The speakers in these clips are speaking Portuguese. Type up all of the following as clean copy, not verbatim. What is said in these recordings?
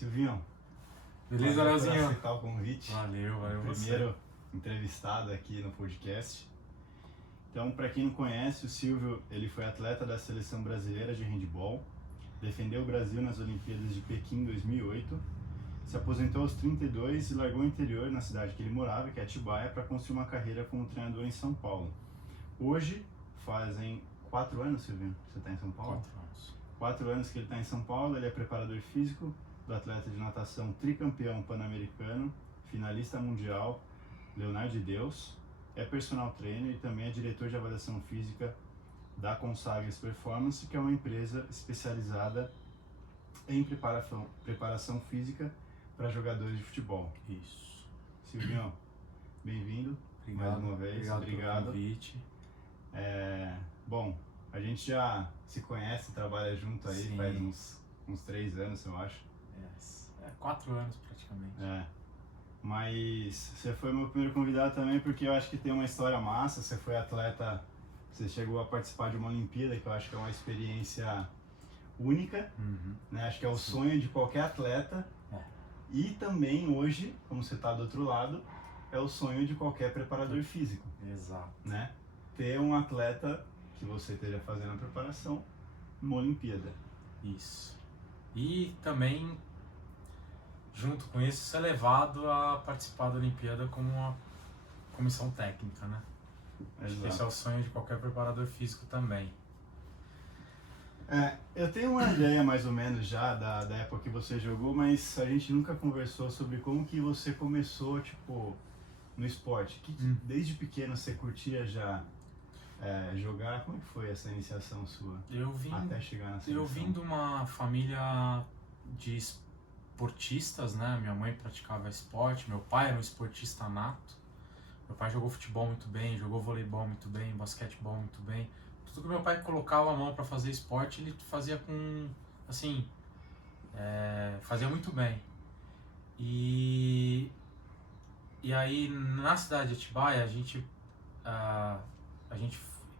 Silvinho, Beleza, valeu por Leozinho? aceitar o convite. Valeu Primeiro entrevistado aqui no podcast. Então, para quem não conhece, o Silvio, ele foi atleta da Seleção Brasileira de Handebol, defendeu o Brasil nas Olimpíadas de Pequim 2008, se aposentou aos 32 e largou o interior na cidade que ele morava, que é Atibaia, para construir uma carreira como treinador em São Paulo. Hoje, fazem 4 anos, Silvinho, que você está em São Paulo? 4 anos. 4 anos que ele está em São Paulo, ele é preparador físico do atleta de natação tricampeão pan-americano, finalista mundial, Leonardo de Deus, é personal trainer e também é diretor de avaliação física da Consagres Performance, que é uma empresa especializada em preparação física para jogadores de futebol. Isso. Silvinho, bem-vindo mais uma vez. Obrigado pelo convite. Bom, a gente já se conhece, trabalha junto aí. Sim. Faz uns 3 anos, eu acho. 4 anos praticamente. Mas você foi meu primeiro convidado também porque eu acho que tem uma história massa. Você foi atleta, você chegou a participar de uma Olimpíada, que eu acho que é uma experiência única, né? Acho que é o sonho de qualquer atleta. E também hoje, como você está do outro lado, é o sonho de qualquer preparador físico. Exato. Né? Ter um atleta que você esteja fazendo a preparação numa Olimpíada. Isso. E também, junto com isso, ser levado a participar da Olimpíada como uma comissão técnica, né? Acho que esse é o sonho de qualquer preparador físico também. Eu tenho uma ideia mais ou menos já da época que você jogou, mas a gente nunca conversou sobre como que você começou, tipo, no esporte. Desde pequeno você curtia já jogar? Como é que foi essa iniciação sua até chegar na seleção? Eu vim de uma família de esportistas, né? Minha mãe praticava esporte, meu pai era um esportista nato. Meu pai jogou futebol muito bem, jogou voleibol muito bem, basquetebol muito bem. Tudo que meu pai colocava a mão para fazer esporte, ele fazia com, assim, fazia muito bem. E aí, na cidade de Atibaia, a gente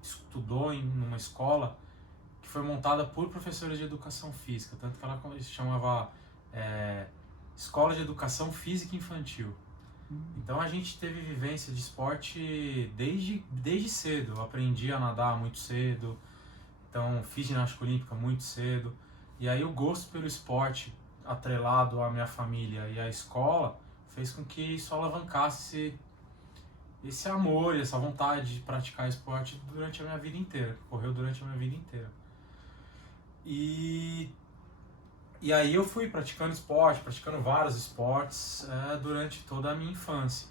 estudou numa escola que foi montada por professores de educação física, tanto que ela se chamava Escola de Educação Física Infantil. Então a gente teve vivência de esporte desde cedo. Eu aprendi a nadar muito cedo, então fiz ginástica olímpica muito cedo. E aí o gosto pelo esporte, atrelado à minha família e à escola, fez com que isso alavancasse esse amor e essa vontade de praticar esporte durante a minha vida inteira, que correu durante a minha vida inteira. E aí eu fui praticando vários esportes durante toda a minha infância.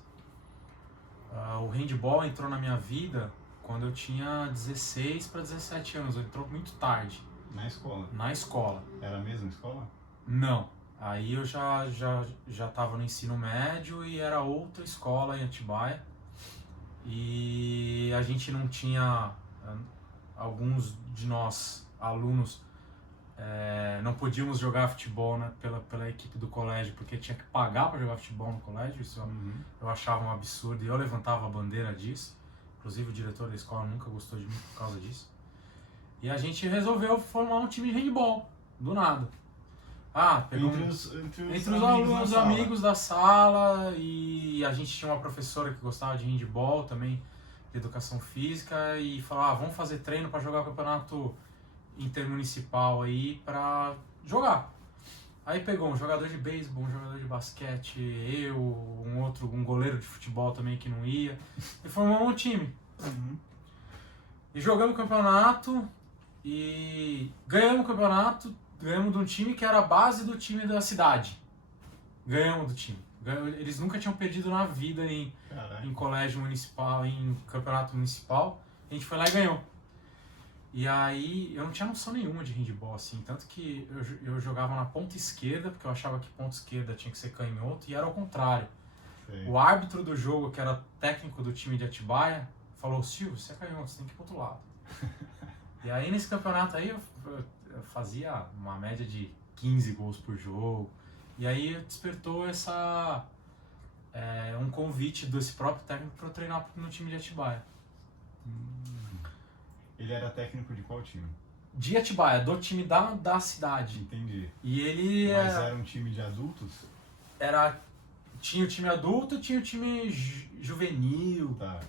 O handebol entrou na minha vida quando eu tinha 16 para 17 anos, entrou muito tarde. Na escola? Na escola. Era a mesma escola? Não. Aí eu já estava no ensino médio e era outra escola em Atibaia. E a gente não tinha, alguns de nós, alunos, não podíamos jogar futebol, né, pela equipe do colégio, porque tinha que pagar para jogar futebol no colégio. Isso eu achava um absurdo e eu levantava a bandeira disso. Inclusive o diretor da escola nunca gostou de mim por causa disso. E a gente resolveu formar um time de handebol, do nada. Entre os amigos da sala, e a gente tinha uma professora que gostava de handebol também, de educação física, e falou, vamos fazer treino para jogar o campeonato intermunicipal aí pra jogar. Aí pegou um jogador de beisebol, um jogador de basquete, eu, um goleiro de futebol também que não ia, e formamos um time. E jogamos o campeonato, e ganhamos o campeonato, ganhamos de um time que era a base do time da cidade. Ganhamos do time. Eles nunca tinham perdido na vida em colégio municipal, em campeonato municipal. A gente foi lá e ganhou. E aí eu não tinha noção nenhuma de handebol, assim, tanto que eu jogava na ponta esquerda, porque eu achava que ponta esquerda tinha que ser canhoto, e era ao contrário. Sim. O árbitro do jogo, que era técnico do time de Atibaia, falou, Silvio, você é canhoto, você tem que ir pro outro lado. E aí nesse campeonato aí eu fazia uma média de 15 gols por jogo, e aí despertou um convite desse próprio técnico para eu treinar no time de Atibaia. Ele era técnico de qual time? de Atibaia, do time da cidade. Entendi. E ele Mas era um time de adultos? tinha o time adulto e tinha o time juvenil. Tá.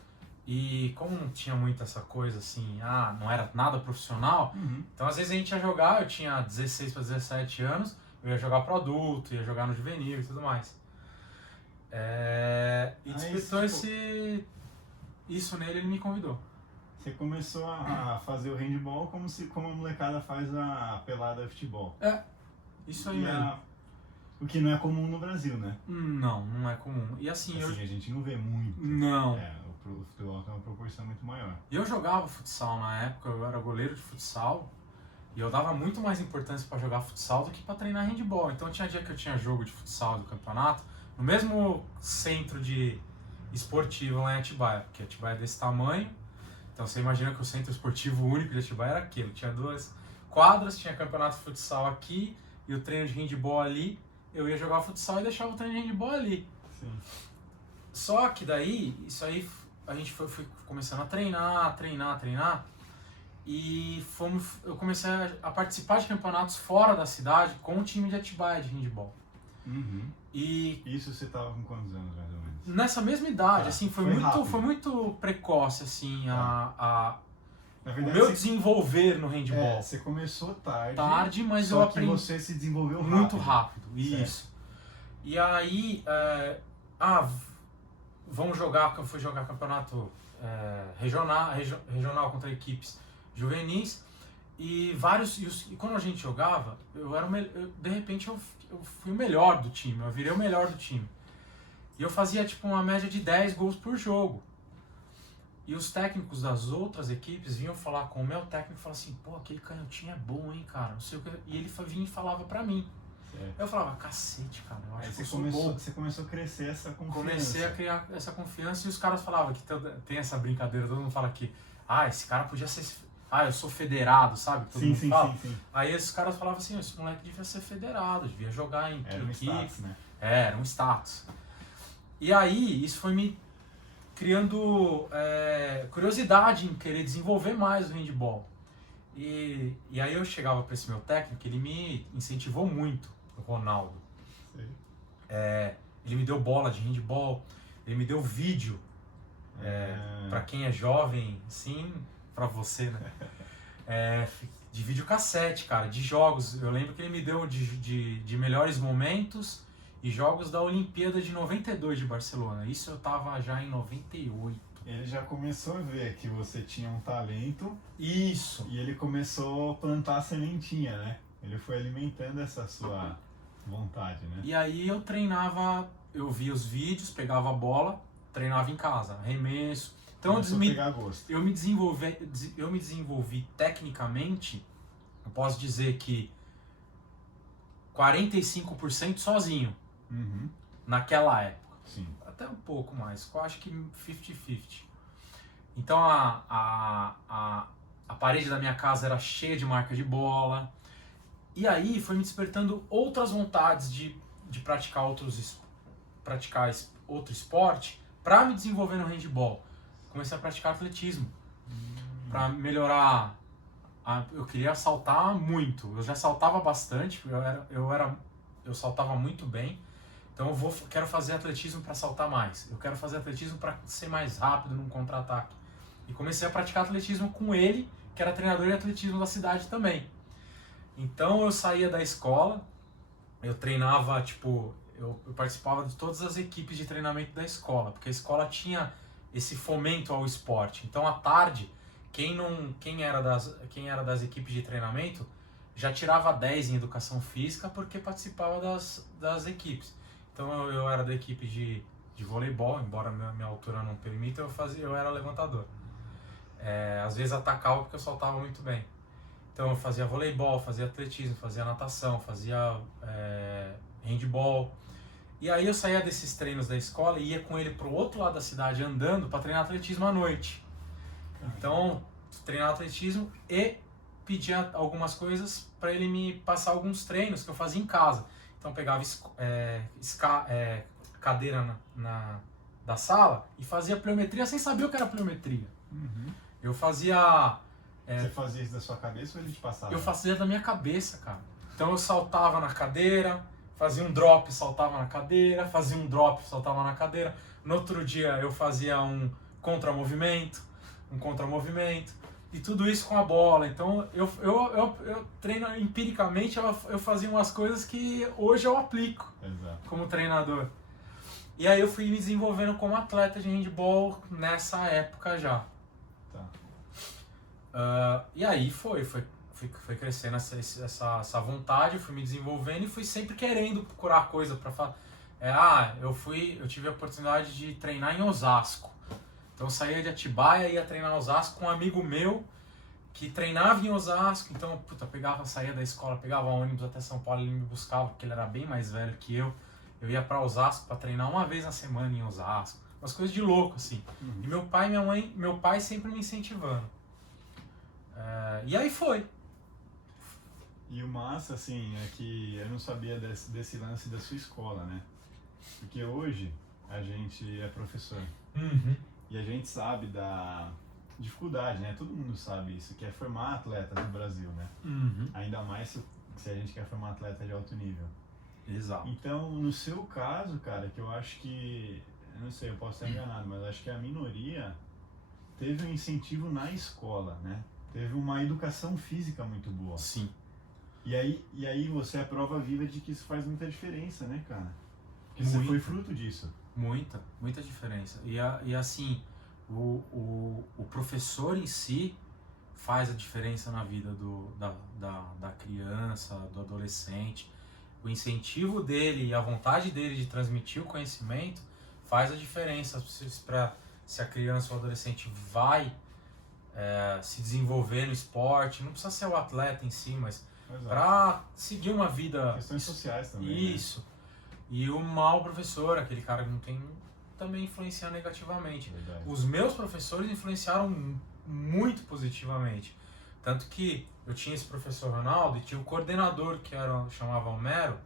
E como não tinha muito essa coisa assim, não era nada profissional, então às vezes a gente ia jogar, eu tinha 16 para 17 anos, eu ia jogar pro adulto, ia jogar no juvenil e tudo mais. E despertou isso nele, ele me convidou. Você começou a fazer o handball como a molecada faz a pelada de futebol. Isso aí mesmo. O que não é comum no Brasil, né? Não é comum. E assim, a gente não vê muito. Não. O futebol tem uma proporção muito maior. Eu jogava futsal na época, eu era goleiro de futsal, e eu dava muito mais importância para jogar futsal do que para treinar handball. Então tinha dia que eu tinha jogo de futsal do campeonato, no mesmo centro de esportivo lá em Atibaia, porque Atibaia é desse tamanho. Então você imagina que o centro esportivo único de Atibaia era aquele. Tinha 2 quadras, tinha campeonato de futsal aqui e o treino de handball ali. Eu ia jogar futsal e deixava o treino de handball ali. Sim. Só que daí, isso aí, a gente foi começando a treinar. E eu comecei a participar de campeonatos fora da cidade com o time de Atibaia de handball. E isso você tava com quantos anos, mais ou menos? Nessa mesma idade, assim, foi muito precoce, assim, Na verdade, o meu desenvolver no handball. Você começou tarde. Tarde, mas só eu aprendi. Que você se desenvolveu muito rápido. Certo. Isso. E aí, vamos jogar, eu fui jogar campeonato regional contra equipes juvenis. E quando a gente jogava, de repente eu fui o melhor do time, eu virei o melhor do time. E eu fazia tipo uma média de 10 gols por jogo. E os técnicos das outras equipes vinham falar com o meu técnico e falavam assim, pô, aquele canhotinho é bom, hein, cara, não sei o que. E ele vinha e falava pra mim. Certo. Eu falava, cacete, cara, eu acho que eu sou bom. Você começou a crescer essa confiança. Comecei a criar essa confiança e os caras falavam que tem essa brincadeira, todo mundo fala que, esse cara podia ser... eu sou federado, sabe? Todo mundo fala. Sim. Aí esses caras falavam assim, esse moleque devia ser federado, devia jogar em Era um equipe. status, né? Era um status. E aí, isso foi me criando curiosidade em querer desenvolver mais o handball. E aí eu chegava para esse meu técnico, ele me incentivou muito, o Ronaldo. Sim. Ele me deu bola de handball, ele me deu vídeo. Para quem é jovem, sim, para você, né? De videocassete, cara, de jogos. Eu lembro que ele me deu de melhores momentos e jogos da Olimpíada de 92 de Barcelona. Isso eu tava já em 98. Ele já começou a ver que você tinha um talento. Isso. E ele começou a plantar a sementinha, né? Ele foi alimentando essa sua vontade, né? E aí eu treinava, eu via os vídeos, pegava a bola, treinava em casa, arremesso. Então eu me desenvolvi tecnicamente, eu posso dizer que 45% sozinho, naquela época. Sim. Até um pouco mais, eu acho que 50-50. Então a parede da minha casa era cheia de marca de bola. E aí foi me despertando outras vontades de praticar outro esporte para me desenvolver no handball. Comecei a praticar atletismo para melhorar. Eu queria saltar muito. Eu já saltava bastante. Eu saltava muito bem. Então quero fazer atletismo para saltar mais. Eu quero fazer atletismo para ser mais rápido num contra-ataque. E comecei a praticar atletismo com ele, que era treinador de atletismo da cidade também. Então eu saía da escola, eu treinava, eu participava de todas as equipes de treinamento da escola, porque a escola tinha esse fomento ao esporte. Então à tarde, quem era das equipes de treinamento já tirava 10 em educação física porque participava das equipes. Então eu era da equipe de voleibol, embora minha altura não permita, eu era levantador. Às vezes atacava porque eu saltava muito bem. Então eu fazia voleibol, fazia atletismo, fazia natação, fazia handball. E aí eu saía desses treinos da escola e ia com ele pro outro lado da cidade andando para treinar atletismo à noite. Então, treinar atletismo e pedia algumas coisas para ele me passar alguns treinos que eu fazia em casa. Então pegava cadeira da sala e fazia pliometria sem saber o que era pliometria. Eu fazia Você fazia isso da sua cabeça ou ele te passava? Eu fazia da minha cabeça, cara. Então eu saltava na cadeira, fazia um drop, saltava na cadeira, fazia um drop, saltava na cadeira. No outro dia eu fazia um contramovimento, e tudo isso com a bola. Então eu treino empiricamente, eu fazia umas coisas que hoje eu aplico. Exato. Como treinador. E aí eu fui me desenvolvendo como atleta de handball nessa época já. Tá. E aí foi crescendo essa vontade, eu fui me desenvolvendo e fui sempre querendo procurar coisa para fazer. Eu tive a oportunidade de treinar em Osasco. Então eu saía de Atibaia e ia treinar em Osasco com um amigo meu que treinava em Osasco. Então, saía da escola, pegava ônibus até São Paulo, ele me buscava, porque ele era bem mais velho que eu. Eu ia para Osasco para treinar uma vez na semana em Osasco. Umas coisas de louco, assim. Uhum. E meu pai sempre me incentivando. E aí foi. E o massa, assim, é que eu não sabia desse lance da sua escola, né? Porque hoje a gente é professor. Uhum. E a gente sabe da dificuldade, né? Todo mundo sabe isso, que é formar atletas no Brasil, né? Uhum. Ainda mais se a gente quer formar atleta de alto nível. Exato. Então, no seu caso, cara, que eu acho que, eu não sei, eu posso estar enganado, mas acho que a minoria teve um incentivo na escola, né? Teve uma educação física muito boa. Sim. E aí você é a prova viva de que isso faz muita diferença, né, cara? Porque você Muita. foi fruto disso. Muita diferença. E assim, o professor em si faz a diferença na vida da criança, do adolescente. O incentivo dele e a vontade dele de transmitir o conhecimento faz a diferença para se a criança ou o adolescente vai se desenvolver no esporte. Não precisa ser o atleta em si, mas para seguir uma vida... Questões sociais também, Isso. Né? E o mau professor, aquele cara que não tem, também influencia negativamente. Verdade. Os meus professores influenciaram muito positivamente. Tanto que eu tinha esse professor Ronaldo e tinha o coordenador que chamava Homero,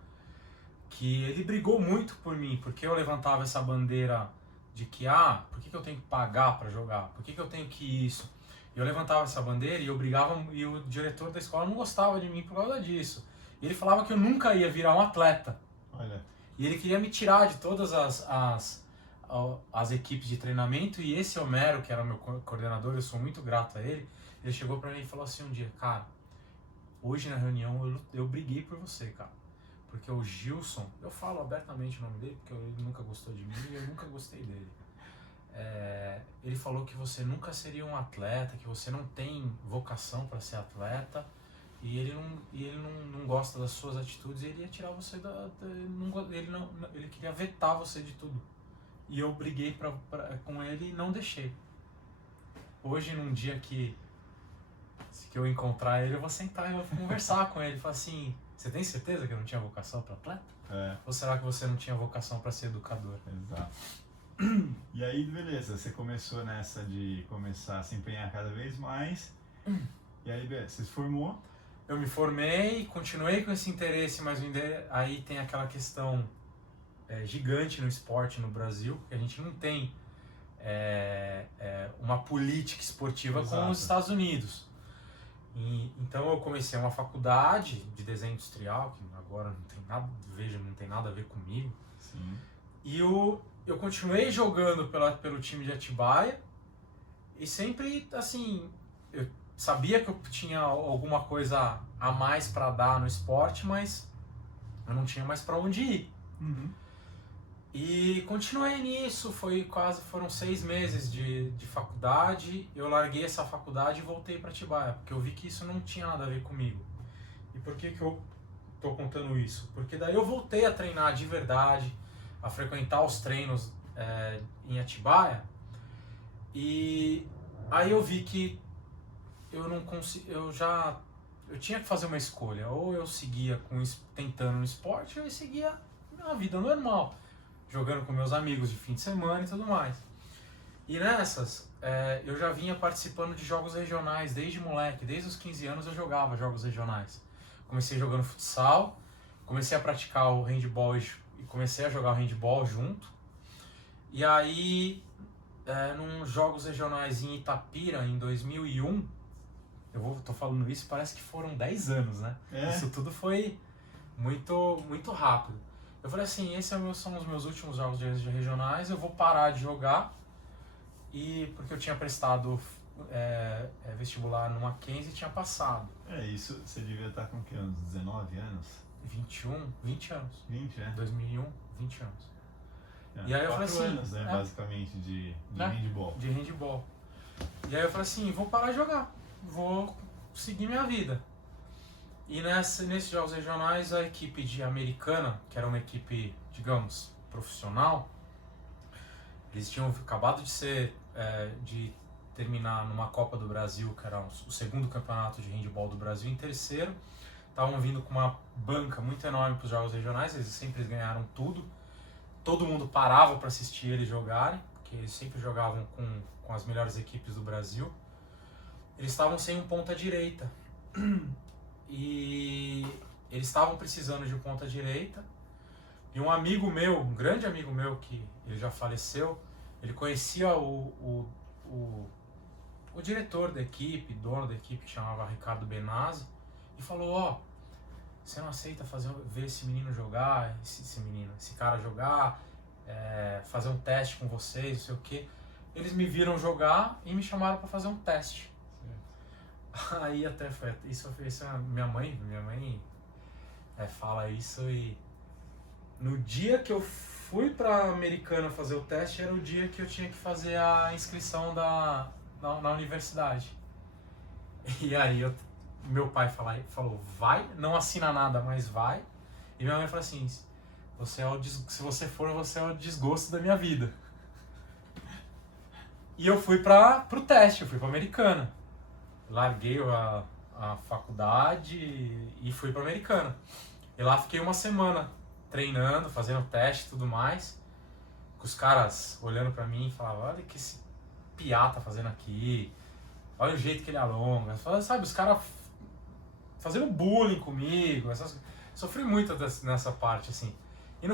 que ele brigou muito por mim, porque eu levantava essa bandeira de que, por que eu tenho que pagar para jogar? Por que eu tenho que isso? Eu levantava essa bandeira e eu brigava, e o diretor da escola não gostava de mim por causa disso. E ele falava que eu nunca ia virar um atleta. Olha. E ele queria me tirar de todas as equipes de treinamento, e esse Homero, que era meu coordenador, eu sou muito grato a ele, ele chegou pra mim e falou assim um dia: cara, hoje na reunião eu briguei por você, cara. Porque o Gilson, eu falo abertamente o nome dele, porque ele nunca gostou de mim e eu nunca gostei dele. Ele falou que você nunca seria um atleta, que você não tem vocação para ser atleta, e ele não gosta das suas atitudes, e ele ia tirar você ele queria vetar você de tudo. E eu briguei com ele e não deixei. Hoje, num dia que eu encontrar ele, eu vou sentar e vou conversar com ele. Falar assim: você tem certeza que eu não tinha vocação para atleta? Ou será que você não tinha vocação para ser educador? Exato. E aí, beleza, você começou nessa de começar a se empenhar cada vez mais. E aí, você se formou? Eu me formei, continuei com esse interesse, mas aí tem aquela questão gigante no esporte no Brasil, porque a gente não tem uma política esportiva. Exato. Como os Estados Unidos. Então eu comecei uma faculdade de desenho industrial, que agora não tem nada a ver comigo. Sim. E eu continuei jogando pelo time de Atibaia, e sempre, assim, eu sabia que eu tinha alguma coisa a mais para dar no esporte, mas eu não tinha mais para onde ir. Uhum. E continuei nisso, foram 6 meses de faculdade. Eu larguei essa faculdade e voltei para Atibaia, porque eu vi que isso não tinha nada a ver comigo. E por que eu tô contando isso? Porque daí eu voltei a treinar de verdade, a frequentar os treinos em Atibaia, e aí eu vi que eu tinha que fazer uma escolha: ou eu seguia tentando no esporte, ou eu seguia a vida normal, jogando com meus amigos de fim de semana e tudo mais. E nessas, eu já vinha participando de jogos regionais desde moleque. Desde os 15 anos eu jogava jogos regionais. Comecei jogando futsal, comecei a praticar o handball e comecei a jogar o handball junto. E aí, nos jogos regionais em Itapira, em 2001, tô falando isso, parece que foram 10 anos, né? Isso tudo foi muito, muito rápido. Eu falei assim, são os meus últimos jogos de regionais, eu vou parar de jogar, porque eu tinha prestado vestibular no Mackenzie e tinha passado. Isso, você devia estar com que anos? 19 anos? 20 anos. 20, 2001, 20 anos. E aí eu falei assim... 4 anos, né, basicamente, de handball. De handball. E aí eu falei assim, vou parar de jogar, vou seguir minha vida. E nesses jogos regionais, a equipe de Americana, que era uma equipe, digamos, profissional, eles tinham acabado de terminar numa Copa do Brasil, que era o segundo campeonato de handball do Brasil, em terceiro. Estavam vindo com uma banca muito enorme para os jogos regionais, eles sempre ganharam tudo. Todo mundo parava para assistir eles jogarem, porque eles sempre jogavam com as melhores equipes do Brasil. Eles estavam sem um ponta-direita. E eles estavam precisando de um ponta-direita. E um amigo meu, um grande amigo meu, que ele já faleceu, ele conhecia o diretor da equipe, dono da equipe, que chamava Ricardo Benazzi, e falou, você não aceita ver esse menino jogar, esse cara jogar, fazer um teste com vocês, não sei o quê. Eles me viram jogar e me chamaram para fazer um teste. Aí até foi, isso minha mãe fala isso, e no dia que eu fui pra Americana fazer o teste, era o dia que eu tinha que fazer a inscrição na universidade. E aí meu pai falou, vai, não assina nada, mas vai. E minha mãe falou assim, se você for, você é o desgosto da minha vida. E eu fui pro teste, eu fui pra Americana. Larguei a faculdade e fui pra Americana. E lá fiquei uma semana treinando, fazendo teste e tudo mais. Com os caras olhando pra mim e falavam, olha o que esse piá tá fazendo aqui. Olha o jeito que ele alonga. Sabe, os caras fazendo bullying comigo. Sofri muito nessa parte, assim. E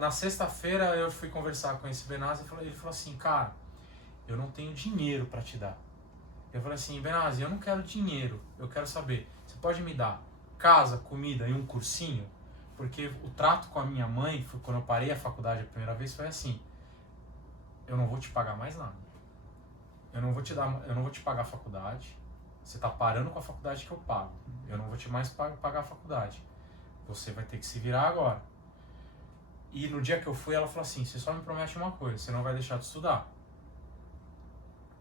na sexta-feira eu fui conversar com esse Benazzi e ele falou assim, cara, eu não tenho dinheiro pra te dar. Eu falei assim, Benazzi, eu não quero dinheiro, eu quero saber, você pode me dar casa, comida e um cursinho? Porque o trato com a minha mãe, quando eu parei a faculdade a primeira vez, foi assim, eu não vou te pagar mais nada. Eu não vou te pagar a faculdade, você tá parando com a faculdade que eu pago. Eu não vou te mais pagar a faculdade. Você vai ter que se virar agora. E no dia que eu fui, ela falou assim, você só me promete uma coisa, você não vai deixar de estudar.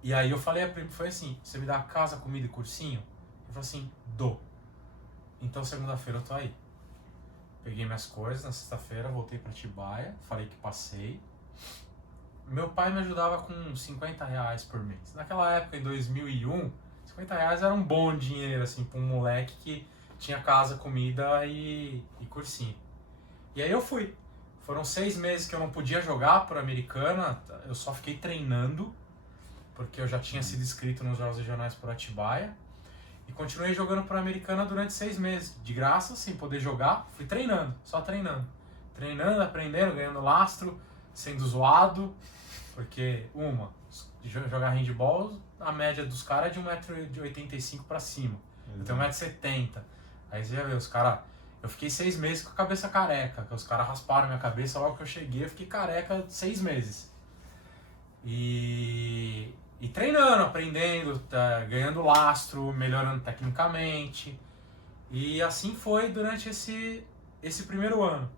E aí eu falei, foi assim, você me dá casa, comida e cursinho? Eu falei assim, dou. Então segunda-feira eu tô aí. Peguei minhas coisas, na sexta-feira voltei pra Atibaia, falei que passei. Meu pai me ajudava com R$50 por mês. Naquela época, em 2001, R$50 era um bom dinheiro, assim, pra um moleque que tinha casa, comida e cursinho. E aí eu fui. Foram 6 meses que eu não podia jogar por Americana, eu só fiquei treinando, porque eu já tinha sido inscrito nos Jogos Regionais por Atibaia. E continuei jogando por Americana durante 6 meses. De graça, sem poder jogar, fui treinando, só treinando. Treinando, aprendendo, ganhando lastro, sendo zoado. Porque, jogar handball, a média dos caras é de 1,85 m pra cima. Eu tenho 1,70 m. Aí você já vê, os caras... Eu fiquei 6 meses com a cabeça careca, que os caras rasparam minha cabeça logo que eu cheguei, eu fiquei careca 6 meses. E treinando, aprendendo, ganhando lastro, melhorando tecnicamente. E assim foi durante esse primeiro ano.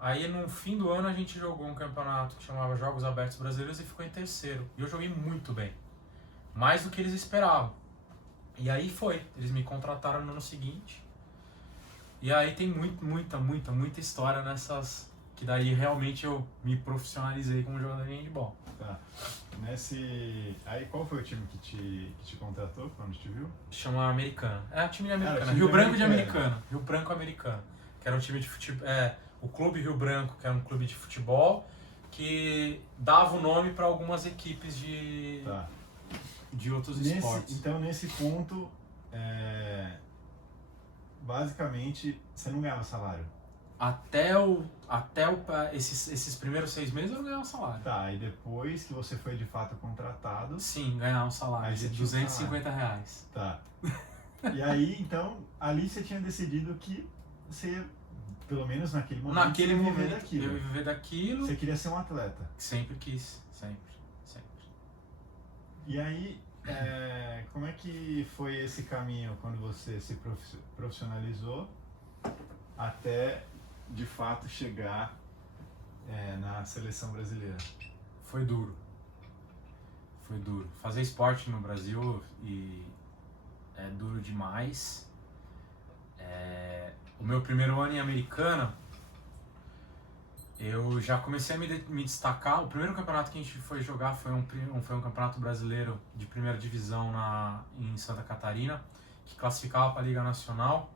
Aí no fim do ano a gente jogou um campeonato que chamava Jogos Abertos Brasileiros e ficou em terceiro. E eu joguei muito bem. Mais do que eles esperavam. E aí eles me contrataram no ano seguinte. E aí tem muita história nessas... Que daí realmente eu me profissionalizei como jogador de handball. Tá. Aí qual foi o time que te contratou quando te viu? Chama Americana. O time de Americana. Rio Branco de Americana. Rio Branco Americana. Que era um time de futebol... o Clube Rio Branco, que era um clube de futebol, que dava o nome para algumas equipes de outros esportes. Então, nesse ponto, basicamente, você não ganhava salário. esses primeiros 6 meses eu ganhava um salário. Tá, e depois que você foi de fato contratado... Sim, ganhava um salário Aí de você tinha um R$250. Tá. E aí, então, ali você tinha decidido que você, pelo menos naquele momento, Naquele você ia momento, viver daquilo. eu ia viver daquilo. Você queria ser um atleta. Sempre quis, sempre. E aí, como é que foi esse caminho quando você se profissionalizou até, de fato, chegar na seleção brasileira? Foi duro. Fazer esporte no Brasil é duro demais. O meu primeiro ano em Americana, eu já comecei a me destacar. O primeiro campeonato que a gente foi jogar foi um campeonato brasileiro de primeira divisão em Santa Catarina, que classificava para a Liga Nacional.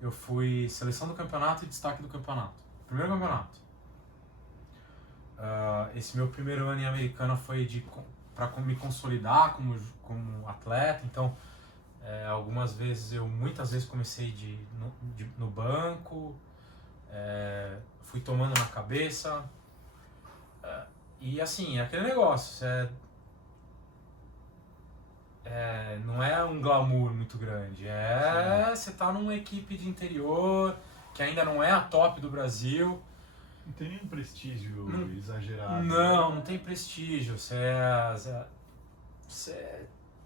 Eu fui seleção do campeonato e destaque do campeonato. Primeiro campeonato. Esse meu primeiro ano em Americana foi para me consolidar como atleta. Então, muitas vezes comecei no banco, fui tomando na cabeça, e assim, é aquele negócio, não é um glamour muito grande, você tá numa equipe de interior, que ainda não é a top do Brasil. Não tem nenhum prestígio exagerado. Não tem prestígio, você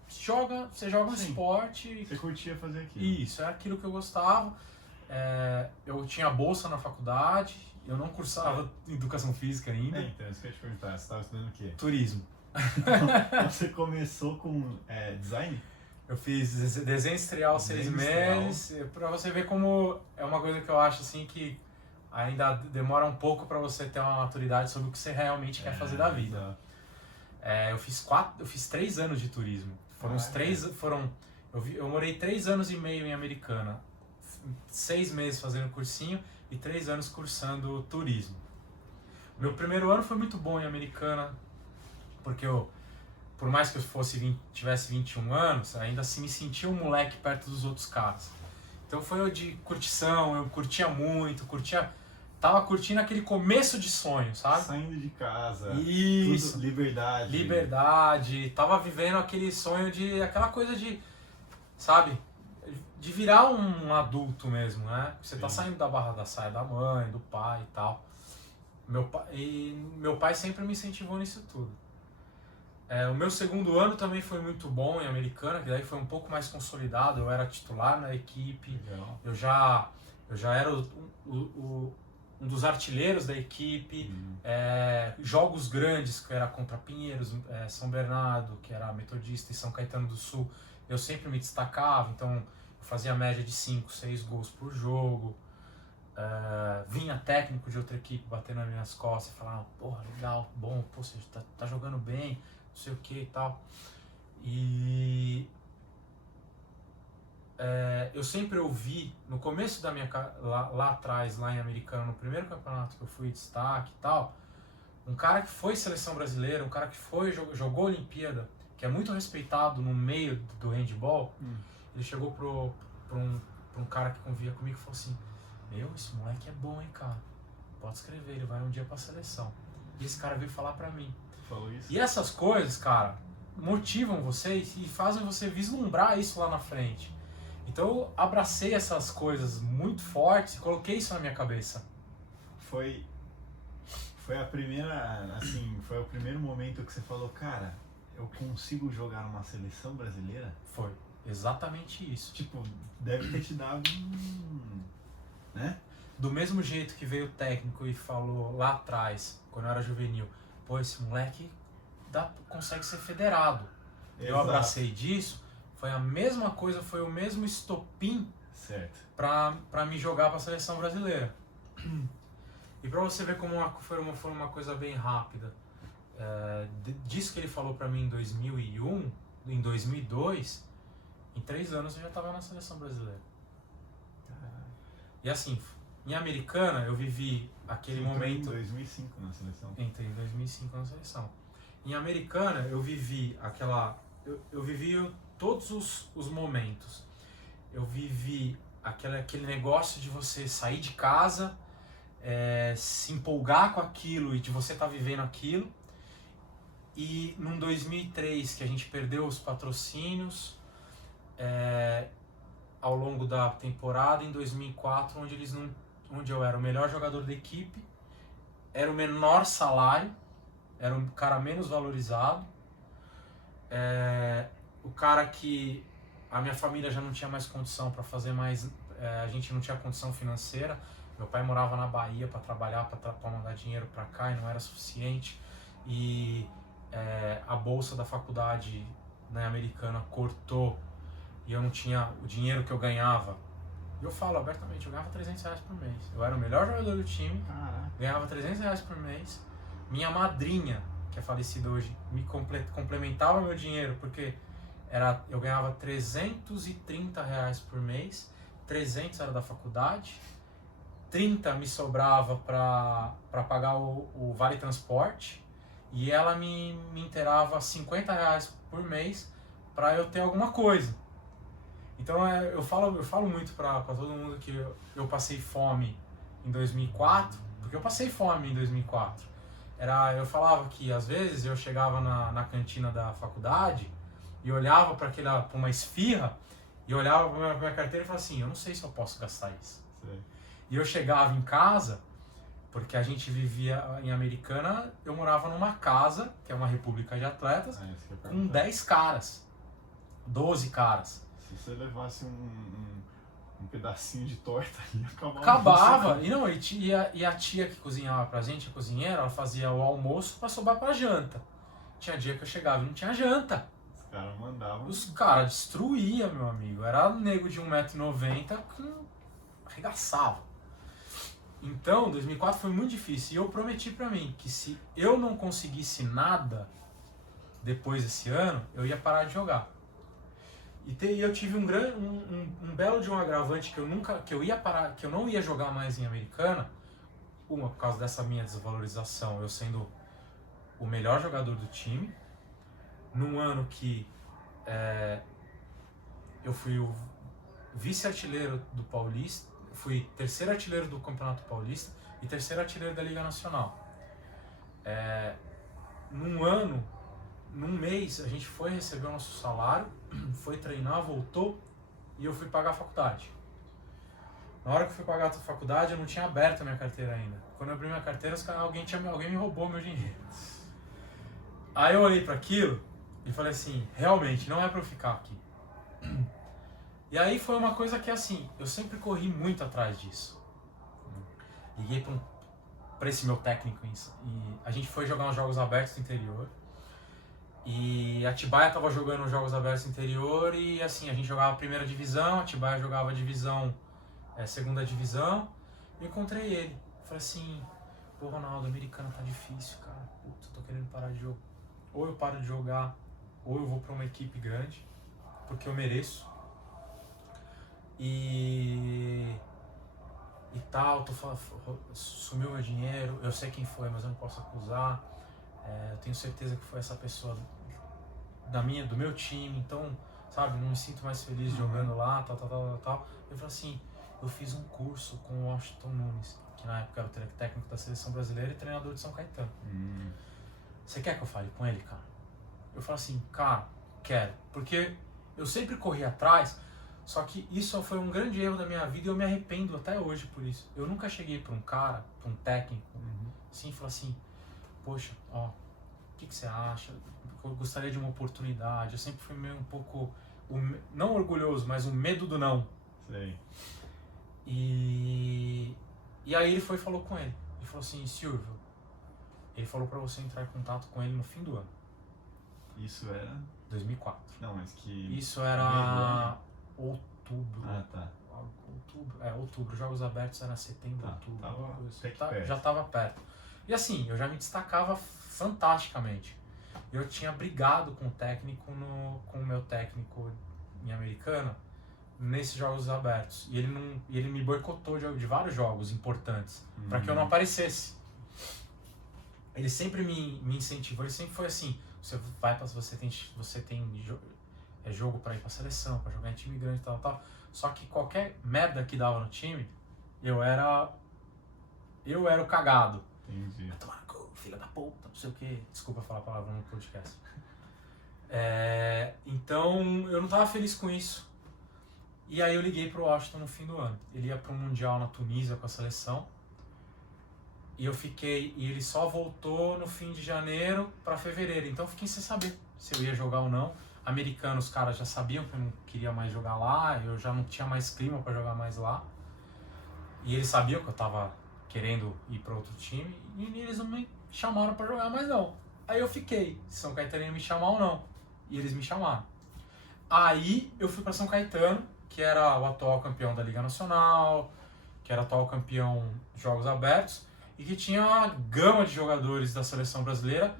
joga um esporte. Você curtia fazer aquilo. Isso, é aquilo que eu gostava. Eu tinha bolsa na faculdade, eu não cursava educação física ainda. Então, isso que eu ia te perguntar, você estava estudando o quê? Turismo. Você começou com design? Eu fiz desenho industrial 6 meses, pra você ver como é uma coisa que eu acho assim que ainda demora um pouco pra você ter uma maturidade sobre o que você realmente quer fazer da vida. Eu fiz 3 anos de turismo. Eu morei 3 anos e meio em Americana, 6 meses fazendo cursinho e 3 anos cursando turismo. Meu primeiro ano foi muito bom em Americana, porque por mais que eu tivesse 21 anos, ainda assim me sentia um moleque perto dos outros caras. Então foi eu de curtição, eu curtia muito, tava curtindo aquele começo de sonho, sabe? Saindo de casa. Isso. Tudo, liberdade. Liberdade. Tava vivendo aquele sonho aquela coisa de, sabe? De virar um adulto mesmo, né? Você tá saindo da barra da saia da mãe, do pai e tal. Meu pai sempre me incentivou nisso tudo. O meu segundo ano também foi muito bom em Americana, que daí foi um pouco mais consolidado. Eu era titular na equipe. Legal. Eu já era um dos artilheiros da equipe. Jogos grandes, que era contra Pinheiros, São Bernardo, que era Metodista, e São Caetano do Sul, eu sempre me destacava. Então eu fazia média de 5, 6 gols por jogo. Vinha técnico de outra equipe batendo nas minhas costas e falava: porra, legal, bom, pô, você tá jogando bem, não sei o que e tal. E eu sempre ouvi, no começo da minha lá atrás, lá em Americana, no primeiro campeonato que eu fui destaque e tal, um cara que foi seleção brasileira, um cara que jogou Olimpíada, que é muito respeitado no meio do handball, ele chegou pra um cara que convivia comigo e falou assim: meu, esse moleque é bom, hein, cara, pode escrever, ele vai um dia pra seleção. E esse cara veio falar pra mim. Falou isso? E essas coisas, cara, motivam vocês e fazem você vislumbrar isso lá na frente. Então eu abracei essas coisas muito fortes e coloquei isso na minha cabeça. Foi a primeira, assim, foi o primeiro momento que você falou: cara, eu consigo jogar numa seleção brasileira? Foi exatamente isso. Tipo, deve ter te dado né? Do mesmo jeito que veio o técnico e falou lá atrás, quando eu era juvenil: pô, esse moleque consegue ser federado. Exato. Eu abracei disso. Foi a mesma coisa, foi o mesmo estopim pra me jogar pra seleção brasileira. E pra você ver como foi uma coisa bem rápida. Disso que ele falou pra mim em 2001, em 2002, em 3 anos eu já tava na seleção brasileira. E assim, em Americana eu vivi aquele momento... Em 2005 na seleção. Entrei em 2005 na seleção. Em Americana eu vivi eu vivi todos os momentos. Eu vivi aquele negócio de você sair de casa se empolgar com aquilo e de você estar vivendo aquilo. E num 2003 que a gente perdeu os patrocínios ao longo da temporada, em 2004 onde eu era o melhor jogador da equipe, era o menor salário, era o cara menos valorizado, o cara que a minha família já não tinha mais condição para fazer mais, a gente não tinha condição financeira. Meu pai morava na Bahia para trabalhar, para mandar dinheiro para cá, e não era suficiente. E a bolsa da faculdade, né, americana cortou e eu não tinha o dinheiro que eu ganhava. E eu falo abertamente, eu ganhava R$300 por mês. Eu era o melhor jogador do time, ganhava R$300 por mês. Minha madrinha, que é falecida hoje, me complementava meu dinheiro, porque eu ganhava R$330 por mês, 300 era da faculdade, 30 me sobrava para pagar o vale transporte, e ela me inteirava R$50 por mês para eu ter alguma coisa. Então eu falo muito para todo mundo que eu passei fome em 2004, porque eu passei fome em 2004. Eu falava que às vezes eu chegava na cantina da faculdade e olhava para uma esfirra e olhava para minha carteira e falava assim, eu não sei se eu posso gastar isso. Sim. E eu chegava em casa, porque a gente vivia em Americana, eu morava numa casa, que é uma república de atletas, com 10 caras, 12 caras. Se você levasse um pedacinho de torta ali, acabava. E a tia que cozinhava pra gente, a cozinheira, ela fazia o almoço pra sobrar pra janta. Tinha dia que eu chegava e não tinha janta. Os caras mandavam. Os caras destruíam, meu amigo. Era nego de 1,90 m que arregaçava. Então, 2004 foi muito difícil. E eu prometi pra mim que se eu não conseguisse nada depois desse ano, eu ia parar de jogar. E eu tive um belo de um agravante que eu não ia jogar mais em Americana, por causa dessa minha desvalorização, eu sendo o melhor jogador do time, num ano que eu fui o vice-artilheiro do Paulista, fui terceiro artilheiro do Campeonato Paulista e terceiro artilheiro da Liga Nacional. Num mês, a gente foi receber o nosso salário, foi treinar, voltou e eu fui pagar a faculdade. Na hora que eu fui pagar a faculdade, eu não tinha aberto a minha carteira ainda. Quando eu abri minha carteira, alguém me roubou meu dinheiro. Aí eu olhei para aquilo e falei assim, realmente, não é para eu ficar aqui. E aí foi uma coisa que, assim, eu sempre corri muito atrás disso. Liguei para esse meu técnico e a gente foi jogar uns jogos abertos do interior. E Atibaia tava jogando os jogos abertos do interior e, assim, a gente jogava a primeira divisão, Atibaia jogava a divisão, segunda divisão. Eu encontrei ele. Falei assim, pô, Ronaldo, Americana tá difícil, cara. Putz, eu tô querendo parar de jogar. Ou eu paro de jogar, ou eu vou pra uma equipe grande, porque eu mereço. E tal, sumiu meu dinheiro, eu sei quem foi, mas eu não posso acusar. Eu tenho certeza que foi essa pessoa do meu time, então, sabe, não me sinto mais feliz jogando lá, tal. Eu falei assim, eu fiz um curso com o Washington Nunes, que na época era o técnico da seleção brasileira e treinador de São Caetano. Você quer que eu fale com ele, cara? Eu falei assim, cara, quero, porque eu sempre corri atrás, só que isso foi um grande erro da minha vida e eu me arrependo até hoje por isso. Eu nunca cheguei pra um cara, pra um técnico, assim, e falei assim, poxa, ó, o que você acha? Eu gostaria de uma oportunidade. Eu sempre fui meio um pouco, não orgulhoso, mas o medo do não. Sei. E aí ele foi e falou com ele. Ele falou assim, Silvio, ele falou pra você entrar em contato com ele no fim do ano. Isso era? 2004. Não, mas que... Isso era outubro. Ah, tá. Outubro. Jogos abertos era setembro, outubro. Já tava perto. E assim, eu já me destacava fantasticamente. Eu tinha brigado com o meu técnico em Americana nesses jogos abertos. E ele me boicotou de vários jogos importantes para que eu não aparecesse. Ele sempre me incentivou, ele sempre foi assim, você tem jogo para ir para seleção, para jogar em time grande, tal. Só que qualquer merda que dava no time, eu era Eu era o cagado. Entendi. Vai tomar no cu, filha da puta, não sei o que. Desculpa falar a palavra no podcast. Então, eu não tava feliz com isso. E aí eu liguei pro Washington no fim do ano. Ele ia pro Mundial na Tunísia com a seleção. E eu fiquei... E ele só voltou no fim de janeiro pra fevereiro. Então eu fiquei sem saber se eu ia jogar ou não. Americanos, os caras já sabiam que eu não queria mais jogar lá. Eu já não tinha mais clima pra jogar mais lá. E eles sabiam que eu tava querendo ir pra outro time. E eles não me chamaram pra jogar mais não. Aí eu fiquei. Se São Caetano ia me chamar ou não. E eles me chamaram. Aí eu fui pra São Caetano, que era o atual campeão da Liga Nacional, que era atual campeão de Jogos Abertos, e que tinha uma gama de jogadores da seleção brasileira,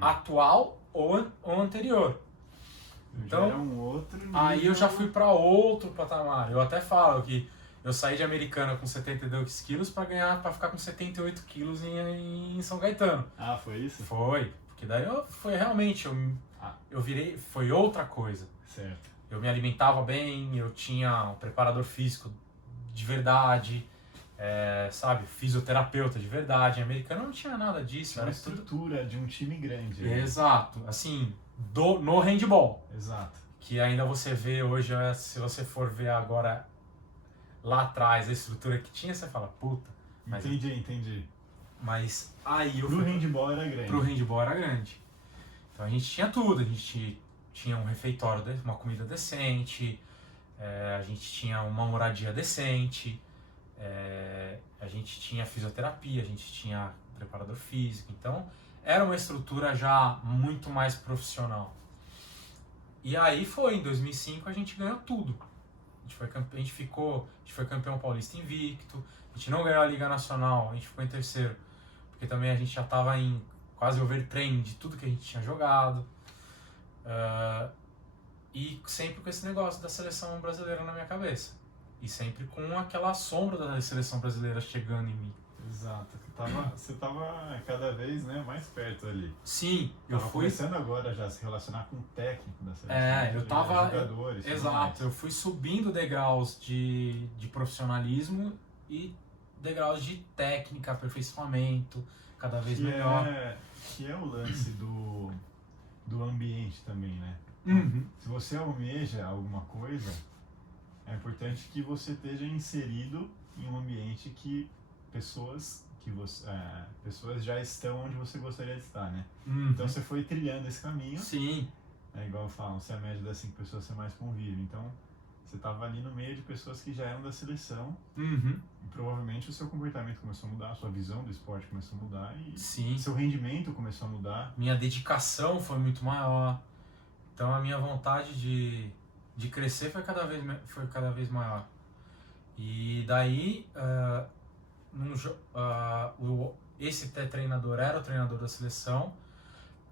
atual ou anterior. Então, já era um outro nível. Aí eu já fui para outro patamar. Eu até falo que eu saí de Americana com 72 quilos para ficar com 78 quilos em São Caetano. Ah, foi isso? Foi, porque daí foi realmente, eu virei, foi outra coisa. Certo. Eu me alimentava bem, eu tinha um preparador físico de verdade, sabe, fisioterapeuta de verdade. Em Americana não tinha nada disso. Era uma estrutura de um time grande. Exato, assim, no handball. Exato. Que ainda você vê hoje, se você for ver agora lá atrás a estrutura que tinha, você fala, puta. Mas, entendi. Mas aí eu Pro handball era grande. Pro handball era grande. Então a gente tinha tudo, a gente tinha um refeitório, uma comida decente, a gente tinha uma moradia decente, a gente tinha fisioterapia, a gente tinha preparador físico, então era uma estrutura já muito mais profissional. E aí em 2005 a gente ganhou tudo. A gente foi campeão paulista invicto, a gente não ganhou a Liga Nacional, a gente ficou em terceiro, porque também a gente já estava em quase overtraining de tudo que a gente tinha jogado. E sempre com esse negócio da seleção brasileira na minha cabeça. E sempre com aquela sombra da seleção brasileira chegando em mim. Exato. Você tava cada vez, né, mais perto ali. Sim, eu fui começando agora já a se relacionar com o técnico da seleção. Eu tava... Jogadores. Exato, eu fui subindo degraus de profissionalismo e degraus de técnica, aperfeiçoamento, cada vez melhor. Que é o lance do ambiente também, né? Uhum. Se você almeja alguma coisa, é importante que você esteja inserido em um ambiente que pessoas já estão onde você gostaria de estar, né? Uhum. Então você foi trilhando esse caminho. Sim. É igual falam, se a média das 5 pessoas você mais convive. Então você estava ali no meio de pessoas que já eram da seleção. Uhum. E provavelmente o seu comportamento começou a mudar, a sua visão do esporte começou a mudar e Sim. seu rendimento começou a mudar. Minha dedicação foi muito maior. Então a minha vontade de crescer foi cada vez maior. E daí esse treinador era o treinador da seleção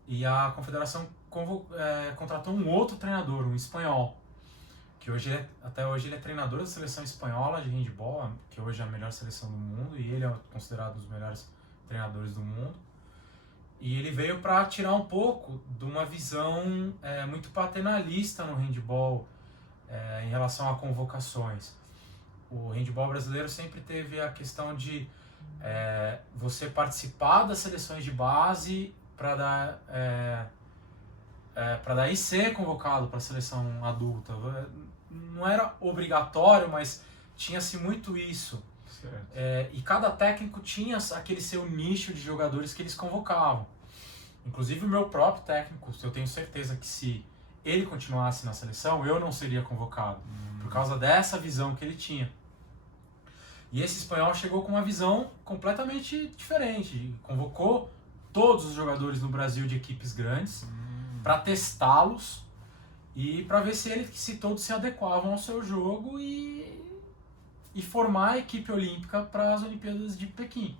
e a confederação contratou um outro treinador, um espanhol, que até hoje ele é treinador da seleção espanhola de handball, que hoje é a melhor seleção do mundo, e ele é considerado um dos melhores treinadores do mundo. E ele veio para tirar um pouco de uma visão muito paternalista no handball em relação a convocações. O handball brasileiro sempre teve a questão de você participar das seleções de base para daí ser convocado para a seleção adulta. Não era obrigatório, mas tinha-se muito isso. E cada técnico tinha aquele seu nicho de jogadores que eles convocavam. Inclusive o meu próprio técnico, eu tenho certeza que se ele continuasse na seleção, eu não seria convocado, por causa dessa visão que ele tinha. E esse espanhol chegou com uma visão completamente diferente. Convocou todos os jogadores no Brasil de equipes grandes para testá-los e para ver se todos se adequavam ao seu jogo e formar a equipe olímpica para as Olimpíadas de Pequim.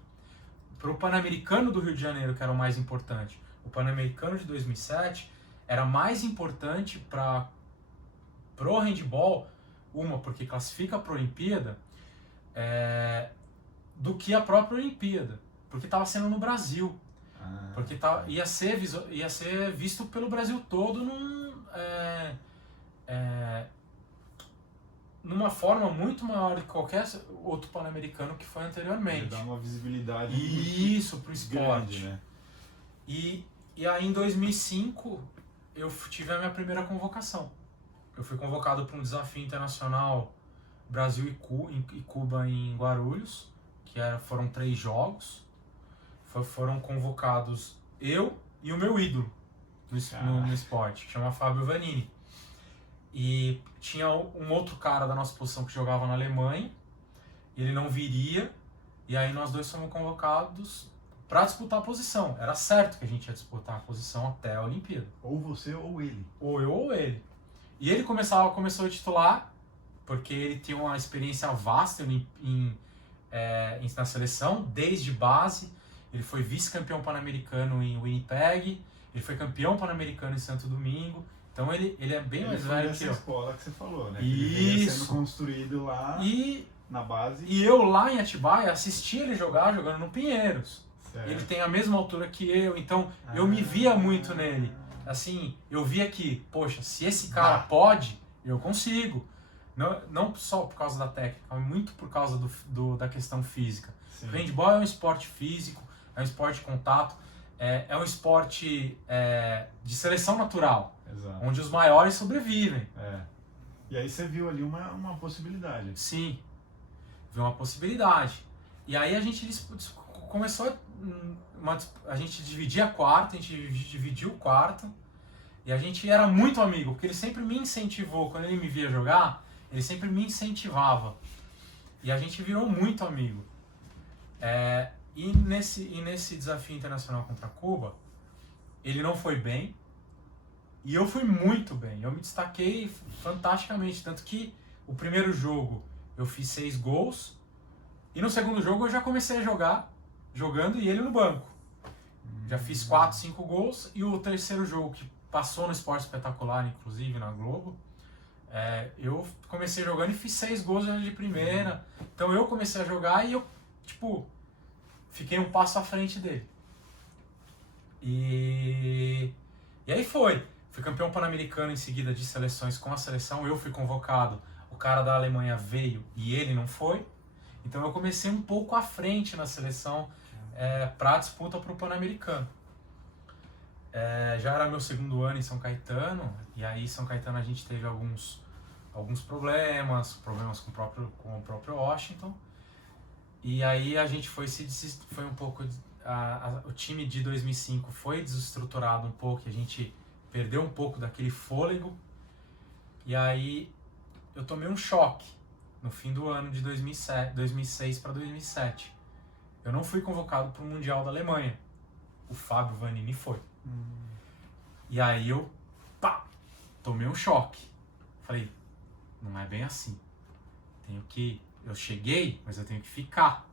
Para o Pan-Americano do Rio de Janeiro, que era o mais importante. O Pan-Americano de 2007 era mais importante para o handball, porque classifica para a Olimpíada, do que a própria Olimpíada, porque estava sendo no Brasil. Porque ia ser visto pelo Brasil todo numa forma muito maior que qualquer outro Pan-Americano que foi anteriormente. Dá uma visibilidade Isso, pro esporte. grande, né? E aí em 2005 eu tive a minha primeira convocação. Eu fui convocado para um desafio internacional Brasil e Cuba em Guarulhos, foram 3 jogos. Foram convocados eu e o meu ídolo no esporte, que chama Fábio Vanini. E tinha um outro cara da nossa posição que jogava na Alemanha, ele não viria, e aí nós dois fomos convocados para disputar a posição. Era certo que a gente ia disputar a posição até a Olimpíada. Ou você ou ele. Ou eu ou ele. E ele começou a titular, porque ele tinha uma experiência vasta na seleção, desde base. Ele foi vice-campeão pan-americano em Winnipeg, ele foi campeão pan-americano em Santo Domingo. Então ele é bem mais velho que eu. Essa escola que você falou, né? Isso. Ele sendo construído lá na base. E eu lá em Atibaia assisti ele jogar jogando no Pinheiros. Certo. Ele tem a mesma altura que eu, então eu me via muito nele. Assim, eu via que, poxa, se esse cara pode, eu consigo. Não só por causa da técnica, mas muito por causa da questão física. Sim. O handball é um esporte físico, é um esporte de contato, é um esporte de seleção natural. Exato. Onde os maiores sobrevivem. E aí você viu ali uma possibilidade. Sim, viu uma possibilidade. E aí a gente começou a gente dividia quarto, a gente dividiu o quarto, e a gente era muito amigo, porque ele sempre me incentivou, quando ele me via jogar, ele sempre me incentivava. E a gente virou muito amigo. E nesse desafio internacional contra Cuba, ele não foi bem, e eu fui muito bem. Eu me destaquei fantasticamente, tanto que o primeiro jogo eu fiz 6 gols, e no segundo jogo eu já comecei a jogando e ele no banco. Já fiz 4, 5 gols, e o terceiro jogo, que passou no Esporte Espetacular, inclusive na Globo, eu comecei jogando e fiz 6 gols já de primeira. Então eu comecei a jogar e eu, fiquei um passo à frente dele. E aí fui campeão pan-americano em seguida de seleções com a seleção. Eu fui convocado, o cara da Alemanha veio e ele não foi. Então eu comecei um pouco à frente na seleção para a disputa para o Pan-Americano. Já era meu segundo ano em São Caetano, e aí em São Caetano a gente teve alguns problemas com o próprio Washington. E aí a gente foi um pouco... o time de 2005 foi desestruturado um pouco, a gente perdeu um pouco daquele fôlego. E aí eu tomei um choque no fim do ano de 2006 para 2007. Eu não fui convocado para o Mundial da Alemanha. O Fábio Vanini foi. E aí eu tomei um choque. Falei, não é bem assim. Eu cheguei, mas eu tenho que ficar.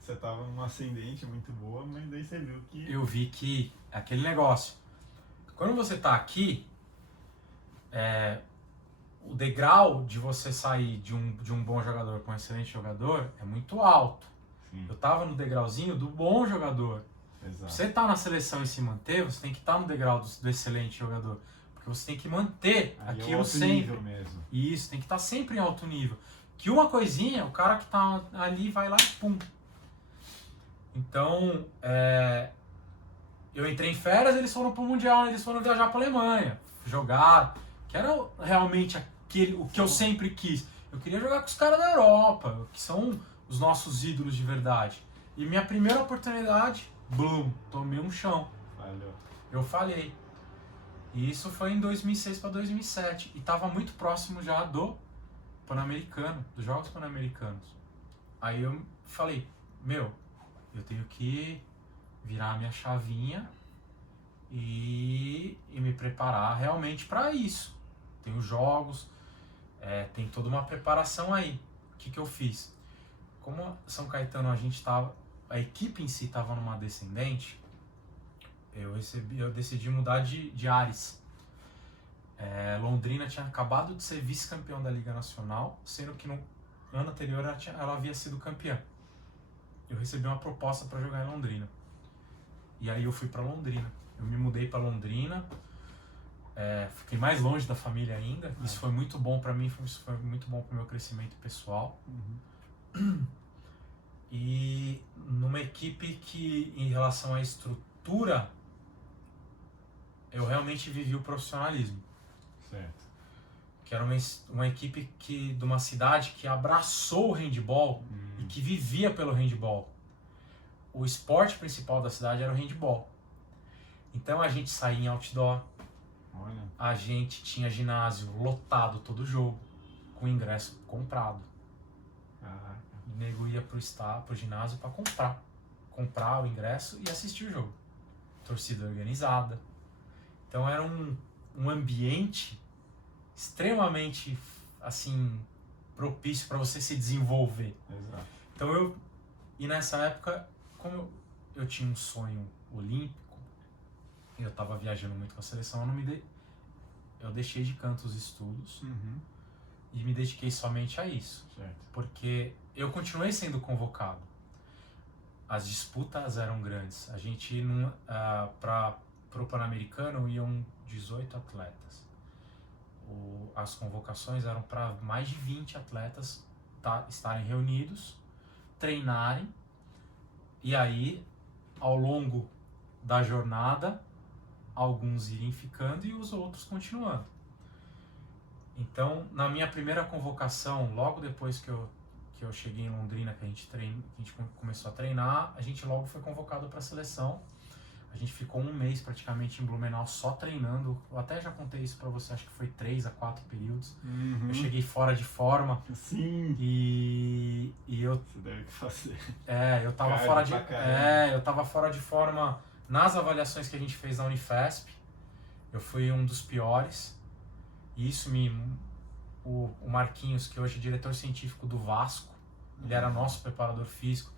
Você estava numa ascendente muito boa, mas daí você viu que... Eu vi que aquele negócio. Quando você está aqui, o degrau de você sair de um bom jogador para um excelente jogador é muito alto. Sim. Eu estava no degrauzinho do bom jogador. Exato. Você tá na seleção e se manter, você tem que estar no degrau do excelente jogador. Porque você tem que manter aquilo sempre. Nível mesmo. Isso, tem que estar sempre em alto nível. Que uma coisinha, o cara que tá ali vai lá e pum. Então, eu entrei em férias, eles foram pro Mundial, eles foram viajar pra Alemanha, jogar, que era realmente o que eu sempre quis. Eu queria jogar com os caras da Europa, que são os nossos ídolos de verdade. E minha primeira oportunidade, tomei um chão. Valeu. Eu falhei. E isso foi em 2006 para 2007. E estava muito próximo já do Pan-Americano, dos Jogos Pan-Americanos. Aí eu falei, eu tenho que virar a minha chavinha e me preparar realmente para isso. Tem os jogos, tem toda uma preparação aí. O que eu fiz? Como São Caetano a equipe em si estava numa descendente, eu decidi mudar de ares. Londrina tinha acabado de ser vice-campeão da Liga Nacional, sendo que no ano anterior ela havia sido campeã. Eu recebi uma proposta para jogar em Londrina. E aí eu fui para Londrina. Eu me mudei para Londrina. Fiquei mais longe da família ainda. Isso foi muito bom para mim, isso foi muito bom para o meu crescimento pessoal. E numa equipe que, em relação à estrutura, eu realmente vivi o profissionalismo. Certo. Que era uma equipe de uma cidade que abraçou o handball e que vivia pelo handball. O esporte principal da cidade era o handball. Então a gente saía em outdoor, a gente tinha ginásio lotado todo jogo, com ingresso comprado. O nego ia pro ginásio para comprar o ingresso e assistir o jogo. Torcida organizada. Então era um ambiente extremamente assim propício para você se desenvolver. Exato. Então e nessa época, como eu tinha um sonho olímpico, eu estava viajando muito com a seleção, eu deixei de canto os estudos e me dediquei somente a isso. Certo. Porque eu continuei sendo convocado. As disputas eram grandes. A gente para o Pan-Americano iam 18 atletas. As convocações eram para mais de 20 atletas estarem reunidos, treinarem, e aí, ao longo da jornada, alguns irem ficando e os outros continuando. Então, na minha primeira convocação, logo depois que eu cheguei em Londrina, que a gente começou a treinar, a gente logo foi convocado para a seleção. A gente ficou um mês praticamente em Blumenau só treinando. Eu até já contei isso pra você, acho que foi 3 a 4 períodos. Eu cheguei fora de forma. Sim. E eu... Você deve fazer. eu tava fora de... eu tava fora de forma nas avaliações que a gente fez na Unifesp. Eu fui um dos piores. E isso o Marquinhos, que hoje é diretor científico do Vasco, ele era nosso preparador físico.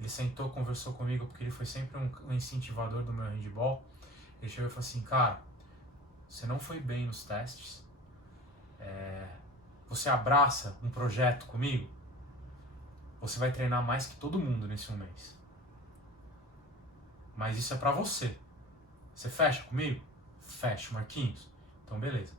Ele sentou, conversou comigo, porque ele foi sempre um incentivador do meu handball. Ele chegou e falou assim: cara, você não foi bem nos testes, você abraça um projeto comigo, você vai treinar mais que todo mundo nesse um mês. Mas isso é pra você. Você fecha comigo? Fecha, Marquinhos. Então beleza.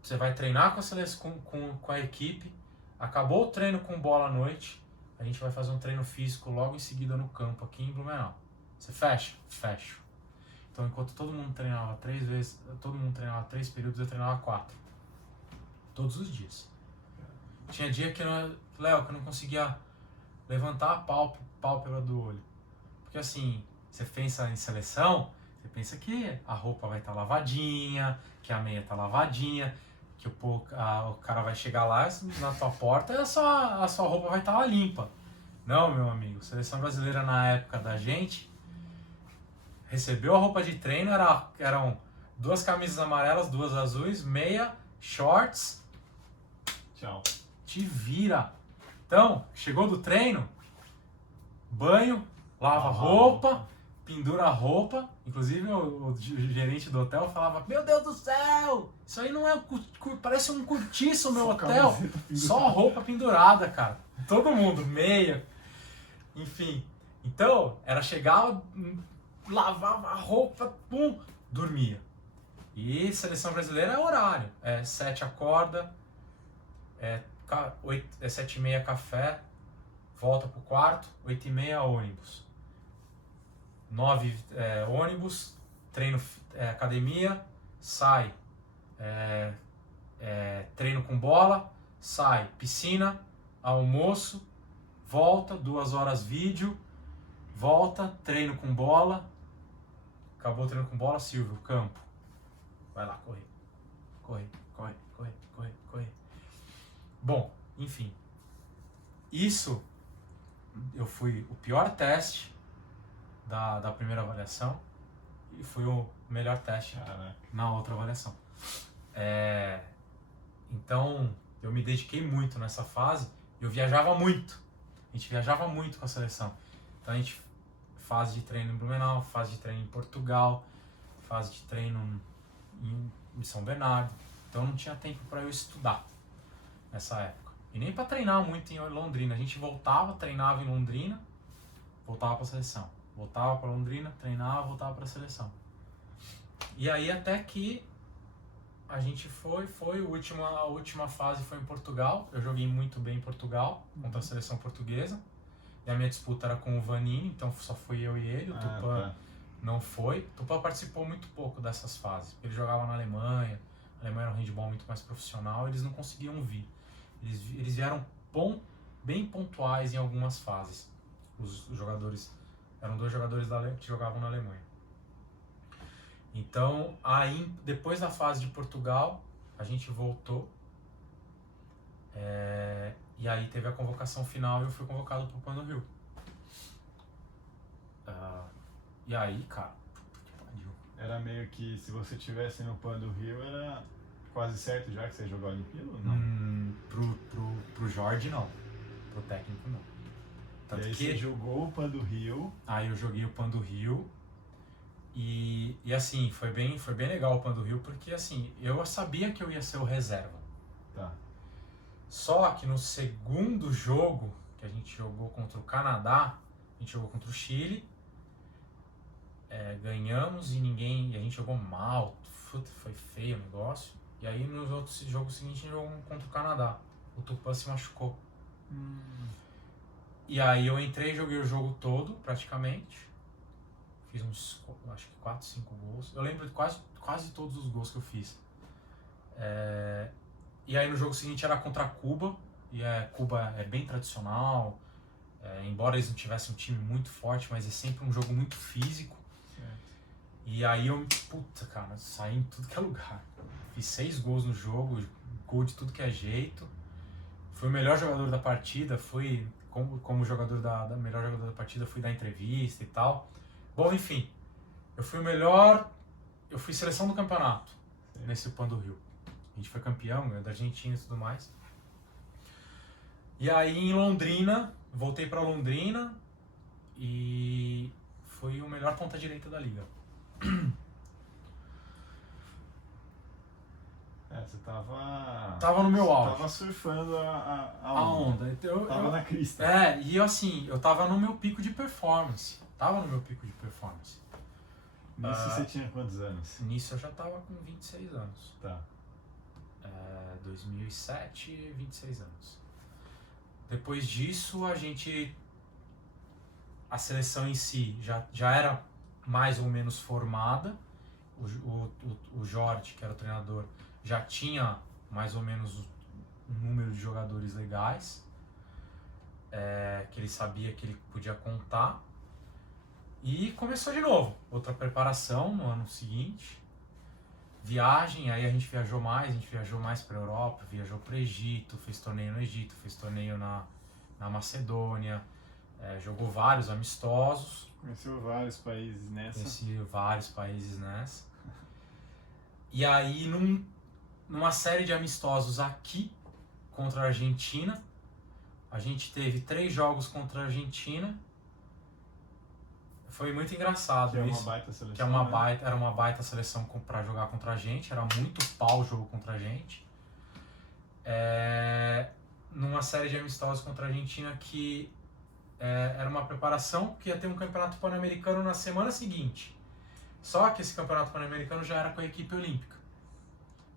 Você vai treinar com a equipe, acabou o treino com bola à noite, a gente vai fazer um treino físico logo em seguida no campo aqui em Blumenau. Você fecha? Fecho. Então, enquanto todo mundo treinava 3 períodos, eu treinava 4. Todos os dias. Tinha dia que eu não conseguia levantar a pálpebra do olho. Porque assim, você pensa em seleção, você pensa que a roupa vai estar lavadinha, que a meia está lavadinha, que o cara vai chegar lá na tua porta e a sua roupa vai estar lá limpa. Não, meu amigo, seleção brasileira na época da gente recebeu a roupa de treino, eram 2 camisas amarelas, 2 azuis, meia, shorts. Tchau. Te vira. Então, chegou do treino, banho, lava a roupa, pendura a roupa. Inclusive o gerente do hotel falava: meu Deus do céu, isso aí não é parece um cortiço meu hotel. Só roupa pendurada, cara. Todo mundo, meia. Enfim. Então, chegava, lavava a roupa, pum, dormia. E seleção brasileira é horário. 7 acorda, 7h30 café, volta pro quarto, 8h30 ônibus. 9 ônibus, treino, academia, sai, treino com bola, sai, piscina, almoço, volta, 2 horas vídeo, volta, treino com bola, acabou o treino com bola, Silvio, campo, vai lá, correr. Bom, enfim, isso, eu fui o pior teste da primeira avaliação e fui o melhor teste na outra avaliação. Então, eu me dediquei muito nessa fase. Eu viajava muito. A gente viajava muito com a seleção. Então, a gente fase de treino em Blumenau, fase de treino em Portugal, fase de treino em São Bernardo. Então, não tinha tempo para eu estudar nessa época. E nem para treinar muito em Londrina. A gente voltava, treinava em Londrina, voltava para a seleção. Voltava para Londrina, treinava, voltava para a seleção. E aí até que a gente a última fase foi em Portugal. Eu joguei muito bem em Portugal, contra a seleção portuguesa. E a minha disputa era com o Vanini, então só fui eu e ele. O Tupã não foi. O Tupã participou muito pouco dessas fases. Ele jogava na Alemanha. A Alemanha era um handball muito mais profissional. Eles não conseguiam vir. Eles vieram bem pontuais em algumas fases. Os jogadores... Eram 2 jogadores que jogavam na Alemanha. Então, aí, depois da fase de Portugal, a gente voltou. E aí teve a convocação final e eu fui convocado pro PAN do Rio. E aí, cara, era meio que se você tivesse no PAN do Rio, era quase certo já que você ia jogar a Olimpíada ou não? Pro Jorge, não. Pro técnico, não. Tanto e aí você jogou o PAN do Rio. Aí eu joguei o PAN do Rio. E assim, foi bem legal o PAN do Rio, porque assim, eu sabia que eu ia ser o reserva. Tá. Só que no segundo jogo, que a gente jogou contra o Canadá, a gente jogou contra o Chile, ganhamos e a gente jogou mal, foi feio o negócio. E aí nos outros jogos seguintes a gente jogou contra o Canadá. O Tupã se machucou. E aí eu entrei e joguei o jogo todo, praticamente. Fiz uns, acho que 4, 5 gols. Eu lembro de quase todos os gols que eu fiz. E aí no jogo seguinte era contra Cuba. E Cuba é bem tradicional. Embora eles não tivessem um time muito forte, mas é sempre um jogo muito físico. E aí eu, cara, saí em tudo que é lugar. Fiz 6 gols no jogo, gol de tudo que é jeito. Fui o melhor jogador da partida, fui como jogador melhor jogador da partida, fui dar entrevista e tal. Bom, enfim, eu fui seleção do campeonato nesse PAN do Rio. A gente foi campeão, da Argentina e tudo mais. E aí em Londrina, voltei pra Londrina e fui o melhor ponta-direita da liga. Você tava... Tava no meu auge. Tava surfando a onda. Tava na crista. E assim, eu tava no meu pico de performance. Nisso você tinha quantos anos? Nisso eu já tava com 26 anos. Tá. 2007, 26 anos. Depois disso, a seleção em si já era mais ou menos formada. O Jorge, que era o treinador, já tinha mais ou menos um número de jogadores legais, que ele sabia que ele podia contar. E começou de novo, outra preparação no ano seguinte. Viagem, aí a gente viajou mais para a Europa, viajou para o Egito, fez torneio no Egito, fez torneio na Macedônia, jogou vários amistosos. Conheceu vários países nessa. E aí, numa série de amistosos aqui contra a Argentina, a gente teve 3 jogos contra a Argentina. Foi muito engraçado isso. Uma baita seleção, era uma baita seleção para jogar contra a gente, era muito pau o jogo contra a gente. Numa série de amistosos contra a Argentina que era uma preparação que ia ter um campeonato pan-americano na semana seguinte. Só que esse campeonato pan-americano já era com a equipe olímpica.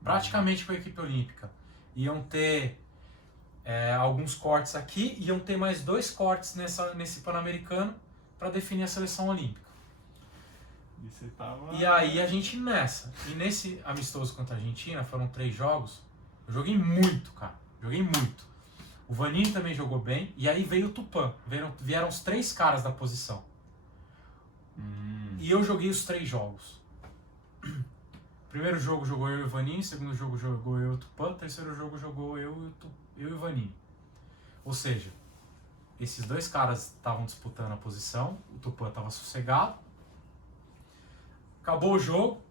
Praticamente com a equipe olímpica. Iam ter alguns cortes aqui, iam ter mais 2 cortes nesse pan-americano para definir a seleção olímpica. E aí a gente nessa. E nesse amistoso contra a Argentina, foram 3 jogos. Eu joguei muito, cara. O Vanini também jogou bem. E aí veio o Tupã. Vieram os 3 caras da posição. E eu joguei os 3 jogos. Primeiro jogo jogou eu e o Vanini. Segundo jogo jogou eu e o Tupã. Terceiro jogo jogou eu e o Vanini. Ou seja, esses 2 caras estavam disputando a posição. O Tupã estava sossegado. Acabou o jogo.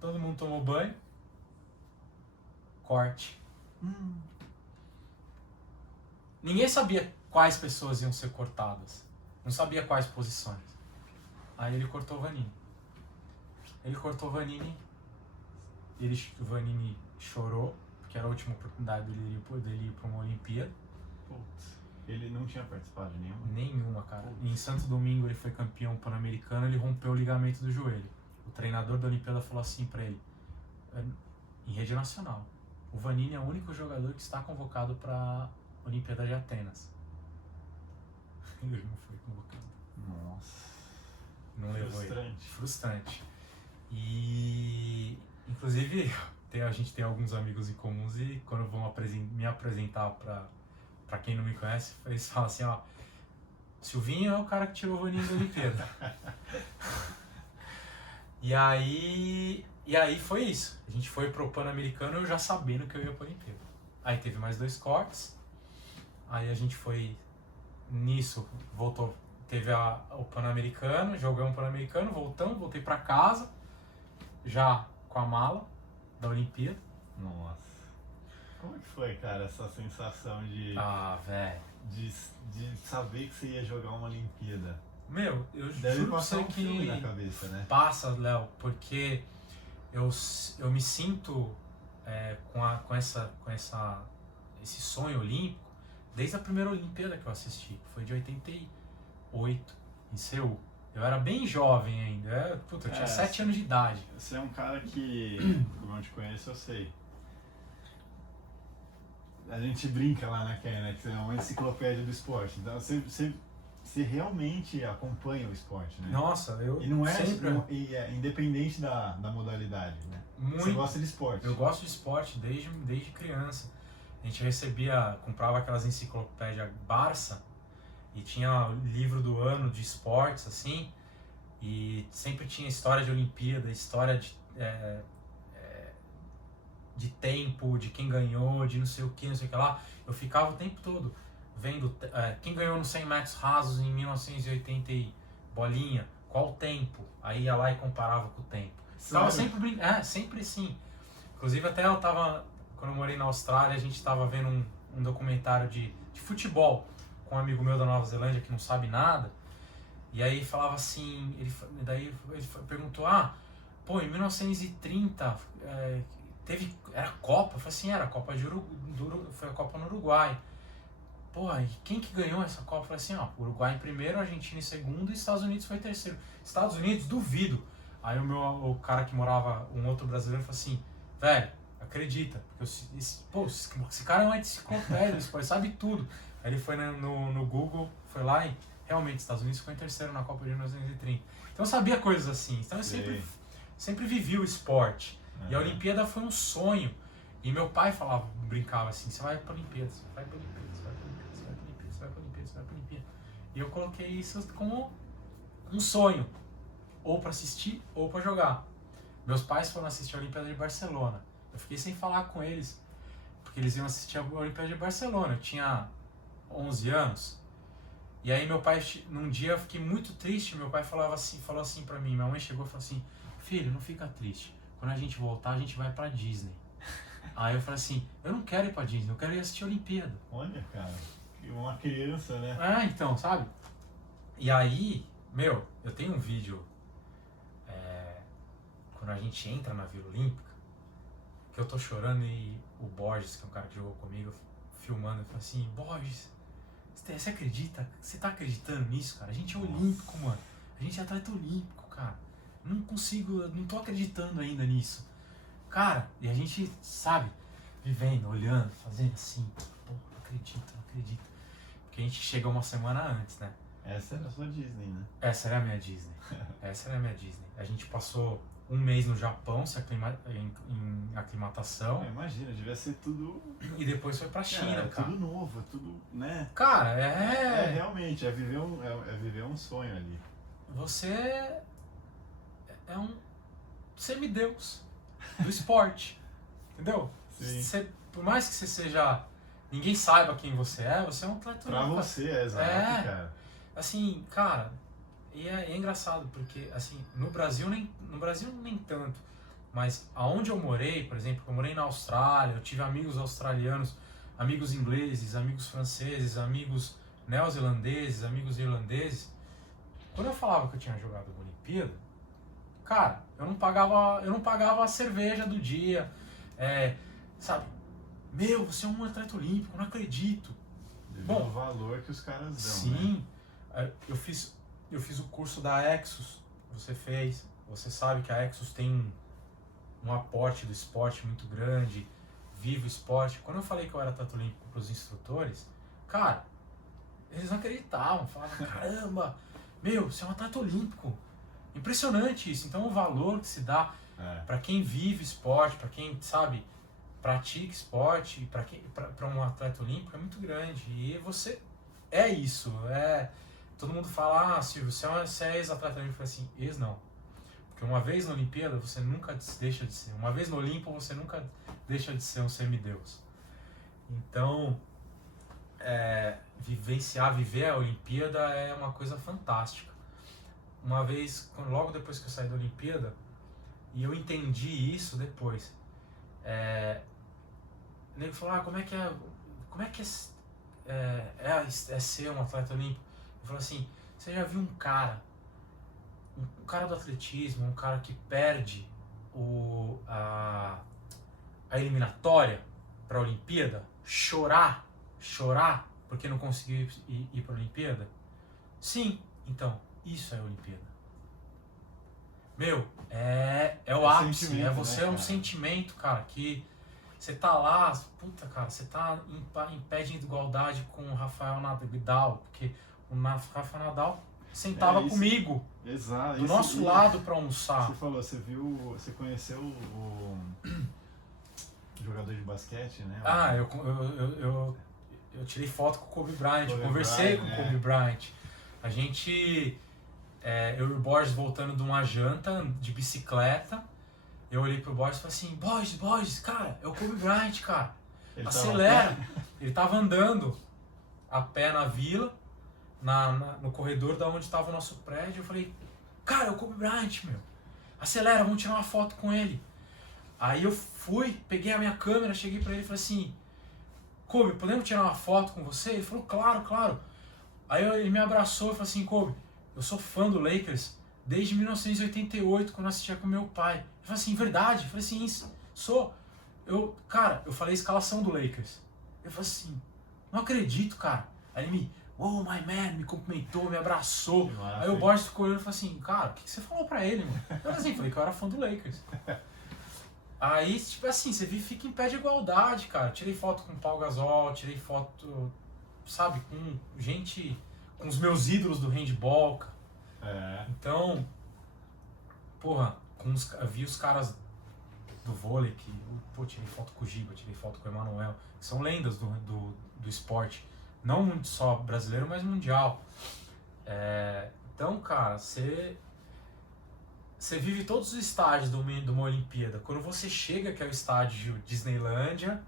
Todo mundo tomou banho. Corte. Ninguém sabia quais pessoas iam ser cortadas. Não sabia quais posições. Aí ele cortou o Vanini. O Vanini chorou, porque era a última oportunidade dele ir para uma Olimpíada. Putz. Ele não tinha participado de nenhuma? Nenhuma, cara. E em Santo Domingo ele foi campeão pan-americano, ele rompeu o ligamento do joelho. o treinador da Olimpíada falou assim pra ele, em rede nacional, o Vanini é o único jogador que está convocado para a Olimpíada de Atenas. Ele não foi convocado. Nossa. Não levou ele. Frustrante. Frustrante. E, inclusive, a gente tem alguns amigos em comuns e quando vão me apresentar pra quem não me conhece, eles falam assim, ó, Silvinho é o cara que tirou o Vanini da Olimpíada. E aí foi isso. A gente foi pro Pan-Americano eu já sabendo que eu ia pra Olimpíada. Aí teve mais 2 cortes. Aí a gente foi nisso, voltou. Teve o Pan-Americano, jogamos o Pan-Americano, voltei pra casa, já com a mala da Olimpíada. Nossa. Como é que foi, cara, essa sensação de velho. de saber que você ia jogar uma Olimpíada? Meu, eu Deve juro pra passar você um filme que na cabeça, né? passa, Léo, porque eu me sinto com esse sonho olímpico desde a primeira Olimpíada que eu assisti, que foi de 88, em Seul. Eu era bem jovem ainda, eu tinha 7 anos de idade. Você é um cara que, como eu te conheço, eu sei. A gente brinca lá na Ken, né? Que você é uma enciclopédia do esporte. Então você realmente acompanha o esporte, né? Nossa, eu E não é, sempre... independente da modalidade, né? Muito. Você gosta de esporte. Eu gosto de esporte desde criança. A gente comprava aquelas enciclopédias Barça e tinha o livro do ano de esportes, assim, e sempre tinha história de Olimpíada, história de tempo, de quem ganhou, de não sei o que lá. Eu ficava o tempo todo vendo quem ganhou nos 100 metros rasos em 1980 e bolinha, qual o tempo. Aí ia lá e comparava com o tempo. Tava sempre sim. Inclusive até quando eu morei na Austrália, a gente tava vendo um documentário de futebol com um amigo meu da Nova Zelândia que não sabe nada. E aí falava assim, ele perguntou, em 1930 era Copa? Eu falei assim, era a Copa foi a Copa no Uruguai. E quem que ganhou essa Copa? Eu falei assim, Uruguai em primeiro, Argentina em segundo e Estados Unidos foi em terceiro. Estados Unidos, duvido. Aí o cara que morava, um outro brasileiro, falou assim, velho, acredita, porque esse cara é uma enciclopédia, ele sabe tudo. Aí ele foi no Google, foi lá e realmente Estados Unidos ficou em terceiro na Copa de 1930. Então eu sabia coisas assim, então eu sempre vivi o esporte. E a Olimpíada foi um sonho. E meu pai brincava assim, você vai pra Olimpíada, você vai pra Olimpíada, você vai pra Olimpíada, você vai pra Olimpíada, você vai pra Olimpíada, você vai pra Olimpíada. E eu coloquei isso como um sonho, ou pra assistir ou pra jogar. Meus pais foram assistir a Olimpíada de Barcelona. Eu fiquei sem falar com eles, porque eles iam assistir a Olimpíada de Barcelona. Eu tinha 11 anos. E aí meu pai, num dia eu fiquei muito triste, meu pai falou assim pra mim, minha mãe chegou e falou assim, filho, não fica triste. Quando a gente voltar, a gente vai pra Disney. Aí eu falei assim, eu não quero ir pra Disney, eu quero ir assistir a Olimpíada. Olha, cara, uma criança, né? Então, sabe? E aí, eu tenho um vídeo, quando a gente entra na Vila Olímpica, que eu tô chorando e o Borges, que é um cara que jogou comigo, filmando, eu falo assim, Borges, você acredita? Você tá acreditando nisso, cara? A gente é olímpico, mano. A gente é atleta olímpico, cara. Não tô acreditando ainda nisso. Cara, e a gente, sabe, vivendo, olhando, fazendo assim, não acredito. Porque a gente chega uma semana antes, né? Essa era a sua Disney, né? Essa era a minha Disney. A gente passou um mês no Japão em aclimatação. Imagina, devia ser tudo... E depois foi pra China, cara. Tudo novo, tudo, né? Cara, realmente, é viver um sonho ali. Você é um semideus do esporte, entendeu? Sim. Por mais que você seja... Ninguém saiba quem você é um atleta. Pra você, exato, cara. Assim, cara, e é engraçado, porque assim, no Brasil nem tanto, mas aonde eu morei, por exemplo, eu morei na Austrália, eu tive amigos australianos, amigos ingleses, amigos franceses, amigos neozelandeses, amigos irlandeses. Quando eu falava que eu tinha jogado a Olimpíada, cara, eu não pagava a cerveja do dia, sabe? Você é um atleta olímpico, não acredito. Bom, o valor que os caras dão, sim, né? Eu fiz o curso da Exos, você fez, você sabe que a Exos tem um aporte do esporte muito grande, vive o esporte. Quando eu falei que eu era atleta olímpico para os instrutores, cara, eles não acreditavam, falavam, caramba, meu, você é um atleta olímpico. Impressionante isso. Então o valor que se dá para quem vive esporte, para quem, sabe, pratica esporte, para um atleta olímpico é muito grande. E você é isso. Todo mundo fala, ah, Silvio, você é ex-atleta olímpico. Eu falei assim, ex não. Porque uma vez na Olimpíada você nunca deixa de ser. Uma vez no Olimpo você nunca deixa de ser um semideus. Então, viver a Olimpíada é uma coisa fantástica. Uma vez, logo depois que eu saí da Olimpíada, e eu entendi isso depois, o nego falou, como é que é ser um atleta olímpico? Eu falei assim, você já viu um cara do atletismo, um cara que perde a eliminatória para a Olimpíada, chorar porque não conseguiu ir para a Olimpíada? Sim, então, isso é a Olimpíada. Meu, é o ápice, você, né, é um sentimento, cara, que você tá lá, puta, cara, você tá em pé de igualdade com o Rafael Nadal, porque o Rafael Nadal sentava comigo, exato, do nosso lado para almoçar. Você falou, você conheceu o jogador de basquete, né? Ah, eu tirei foto com o Kobe Bryant, eu conversei com o Kobe Bryant. A gente, eu e o Borges voltando de uma janta de bicicleta, eu olhei pro Borges e falei assim, Borges, cara, é o Kobe Bryant, cara, ele acelera. Ele tava andando a pé na vila, no corredor da onde estava o nosso prédio. Eu falei, cara, é o Kobe Bryant, meu, acelera, vamos tirar uma foto com ele. Aí eu fui, peguei a minha câmera, cheguei pra ele e falei assim, Kobe, podemos tirar uma foto com você? Ele falou, claro. Aí ele me abraçou e falou assim, Kobe, eu sou fã do Lakers desde 1988, quando eu assistia com meu pai. Eu falei assim, verdade? Eu falei assim, sou. Eu falei a escalação do Lakers. Eu falei assim, não acredito, cara. Aí ele my man, me cumprimentou, me abraçou. Aí o Borges ficou olhando e falou assim, cara, o que você falou pra ele, mano? Eu falei que eu era fã do Lakers. Aí, tipo assim, você fica em pé de igualdade, cara. Tirei foto com o Pau Gasol, tirei foto, sabe, com gente, com os meus ídolos do handball, cara. Então, porra, vi os caras do vôlei, tirei foto com o Giba, tirei foto com o Emanuel, que são lendas do esporte. Não muito só brasileiro, mas mundial. Então, cara, você vive todos os estágios de uma Olimpíada. Quando você chega, que é o estágio Disneylândia,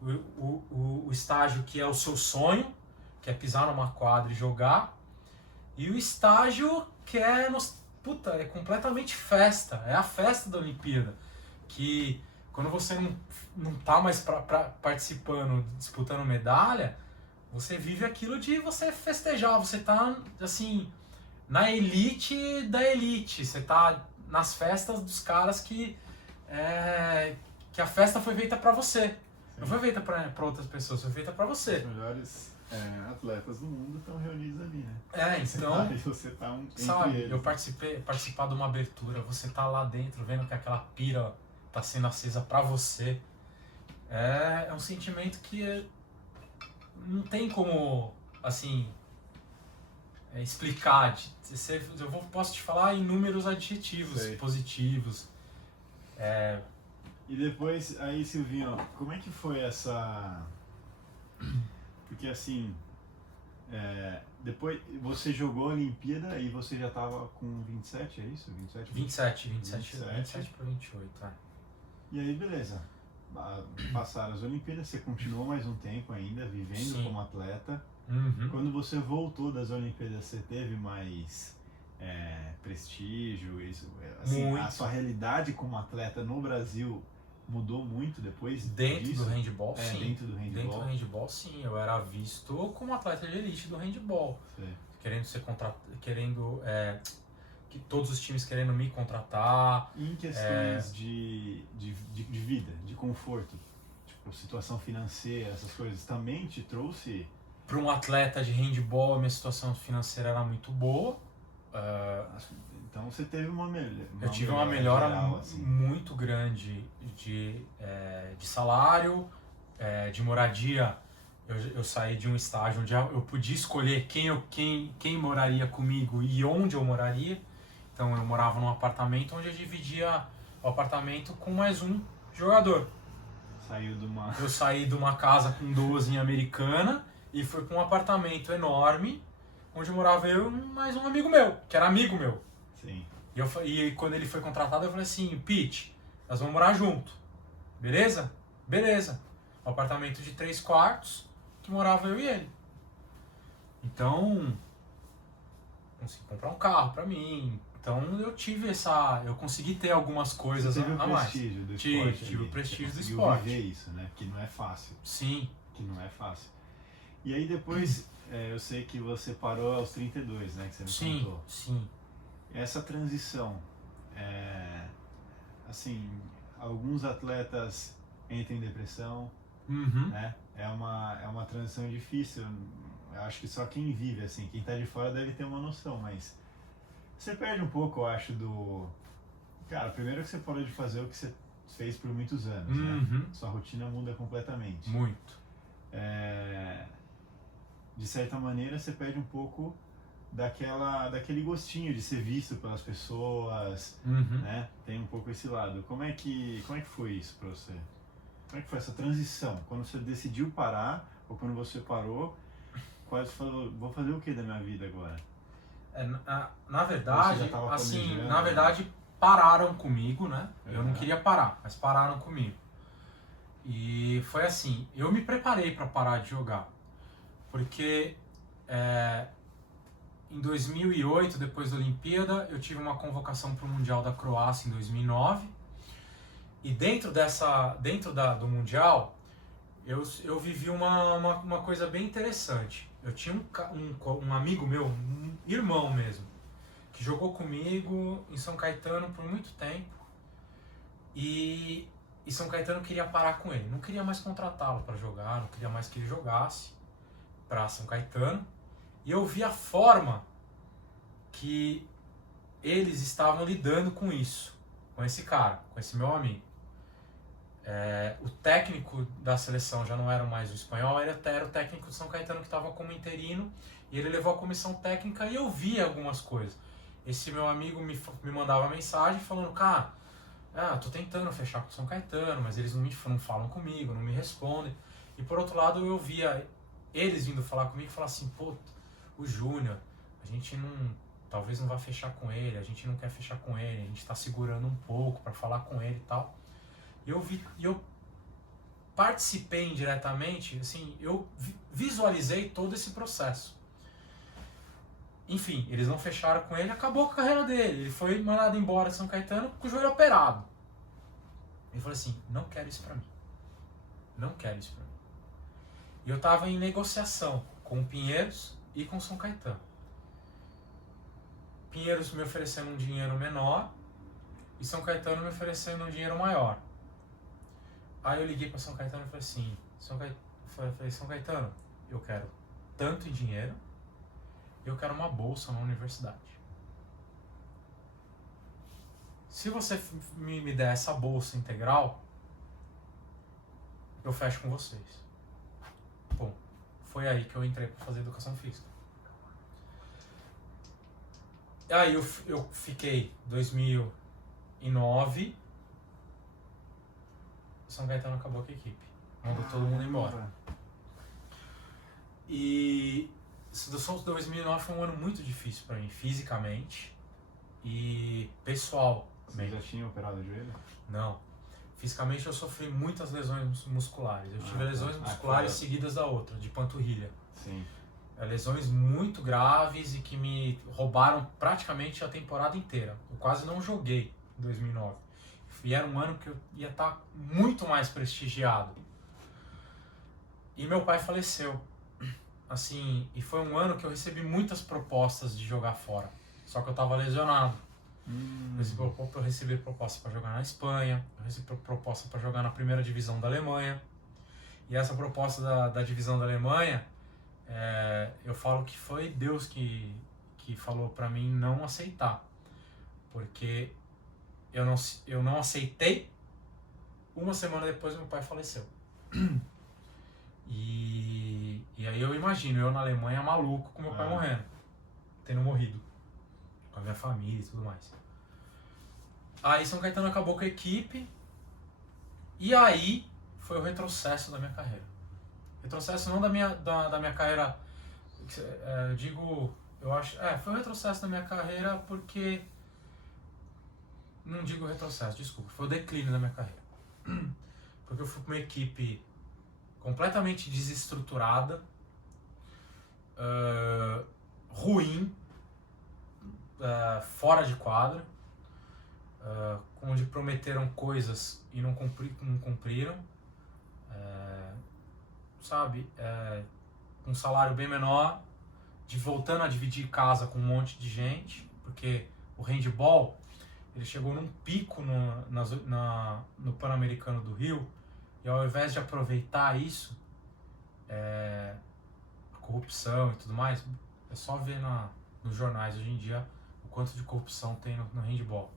o estágio que é o seu sonho, que é pisar numa quadra e jogar, e o estágio que é completamente festa, é a festa da Olimpíada, que quando você não tá mais participando, disputando medalha, você vive aquilo de você festejar, você tá, assim, na elite da elite, você tá nas festas dos caras que a festa foi feita pra você. Sim. Não foi feita pra outras pessoas, foi feita pra você. Os melhores atletas do mundo estão reunidos ali, né? Então, você tá entre sabe, eles. eu participar de uma abertura, você tá lá dentro vendo que aquela pira tá sendo acesa pra você. É um sentimento que não tem como, assim, explicar. Posso te falar inúmeros adjetivos positivos. E depois, aí, Silvinho, como é que foi essa... Porque, assim, depois você jogou a Olimpíada e você já tava com 27, é isso? 27 para 28, E aí, beleza. Passaram as Olimpíadas, você continuou mais um tempo ainda, vivendo como atleta. Uhum. Quando você voltou das Olimpíadas, você teve mais prestígio? Isso, assim, a sua realidade como atleta no Brasil mudou muito depois disso? Dentro do handball, sim. Dentro do handball. Dentro do handball, sim. Eu era visto como atleta de elite do handball. Sim. Querendo ser que todos os times querendo me contratar. E em questões de vida, de conforto, tipo, situação financeira, essas coisas, também te trouxe? Para um atleta de handball, a minha situação financeira era muito boa. Então você teve uma melhora. Eu tive uma melhora geral, assim. muito grande de salário, de moradia. Eu saí de um estágio onde eu podia escolher quem moraria comigo e onde eu moraria. Então eu morava num apartamento onde eu dividia o apartamento com mais um jogador. Eu saí de uma casa com 12 em Americana e fui para um apartamento enorme onde morava eu e mais um amigo meu, que era amigo meu. Sim. E quando ele foi contratado, eu falei assim, Pete, nós vamos morar junto. Beleza? Beleza. Um apartamento de 3 quartos que morava eu e ele. Então, consegui comprar um carro pra mim. Então eu consegui ter algumas coisas a mais. Tive o prestígio do esporte. Viver isso, né? Que não é fácil. Sim. Que não é fácil. E aí depois, eu sei que você parou aos 32, né? Que você me contou. Sim. Essa transição, assim, alguns atletas entram em depressão, né? É uma transição difícil. Eu acho que só quem vive, assim, quem tá de fora deve ter uma noção, mas você perde um pouco, eu acho, do... Cara, primeiro que você parou de fazer o que você fez por muitos anos, né? Sua rotina muda completamente. Muito. De certa maneira, você perde um pouco daquele gostinho de ser visto pelas pessoas, né? Tem um pouco esse lado. Como é que foi isso pra você? Como é que foi essa transição? Quando você decidiu parar, ou quando você parou, quase falou, vou fazer o que da minha vida agora? Na verdade, pararam comigo, né? Eu não queria parar, mas pararam comigo. E foi assim, eu me preparei para parar de jogar, porque em 2008, depois da Olimpíada, eu tive uma convocação para o Mundial da Croácia em 2009. E dentro do Mundial, eu vivi uma coisa bem interessante. Eu tinha um amigo meu, um irmão mesmo, que jogou comigo em São Caetano por muito tempo. E São Caetano queria parar com ele. Não queria mais contratá-lo para jogar, não queria mais que ele jogasse para São Caetano. E eu vi a forma que eles estavam lidando com isso, com esse cara, com esse meu amigo. O técnico da seleção já não era mais o espanhol, era o técnico de São Caetano que estava como interino, e ele levou a comissão técnica e eu vi algumas coisas. Esse meu amigo me mandava mensagem falando, cara, tô tentando fechar com São Caetano, mas eles não falam comigo, não me respondem. E por outro lado eu via eles vindo falar comigo e falar assim, pô, o Júnior, a gente talvez não vá fechar com ele, a gente não quer fechar com ele, a gente está segurando um pouco para falar com ele e tal. E eu participei indiretamente, assim, eu visualizei todo esse processo. Enfim, eles não fecharam com ele, acabou com a carreira dele. Ele foi mandado embora de São Caetano com o joelho operado. Ele falou assim, não quero isso pra mim. Não quero isso pra mim. E eu tava em negociação com o Pinheiros e com São Caetano. Pinheiros me oferecendo um dinheiro menor e São Caetano me oferecendo um dinheiro maior. Aí eu liguei para São Caetano e falei assim, São Caetano, eu quero tanto em dinheiro e eu quero uma bolsa na universidade. Se você me der essa bolsa integral, eu fecho com vocês. Bom, foi aí que eu entrei para fazer educação física. Aí eu fiquei 2009, São Caetano acabou com a equipe, mandou todo mundo embora. E 2009 foi um ano muito difícil para mim, fisicamente e pessoal. Você já tinha operado o joelho? Não. Fisicamente eu sofri muitas lesões musculares. Eu tive lesões musculares seguidas da outra, de panturrilha. Sim. Lesões muito graves e que me roubaram praticamente a temporada inteira. Eu quase não joguei em 2009. E era um ano que eu ia estar muito mais prestigiado. E meu pai faleceu. Assim, e foi um ano que eu recebi muitas propostas de jogar fora. Só que eu estava lesionado. Eu recebi proposta para jogar na Espanha, eu recebi proposta para jogar na primeira divisão da Alemanha. E essa proposta da divisão da Alemanha, eu falo que foi Deus que que falou pra mim não aceitar. Porque eu não aceitei, uma semana depois meu pai faleceu. E aí eu imagino, eu na Alemanha maluco com meu pai morrendo, tendo morrido, com a minha família e tudo mais. Aí São Caetano acabou com a equipe, e aí foi o retrocesso da minha carreira. Retrocesso não da minha carreira, foi o retrocesso da minha carreira porque, não digo retrocesso, desculpa, foi o declínio da minha carreira. Porque eu fui com uma equipe completamente desestruturada, ruim, fora de quadra, onde prometeram coisas e não cumpriram, com um salário bem menor, voltando a dividir casa com um monte de gente, porque o handball ele chegou num pico no Pan-Americano do Rio, e ao invés de aproveitar isso, corrupção e tudo mais, é só ver nos jornais hoje em dia o quanto de corrupção tem no handball.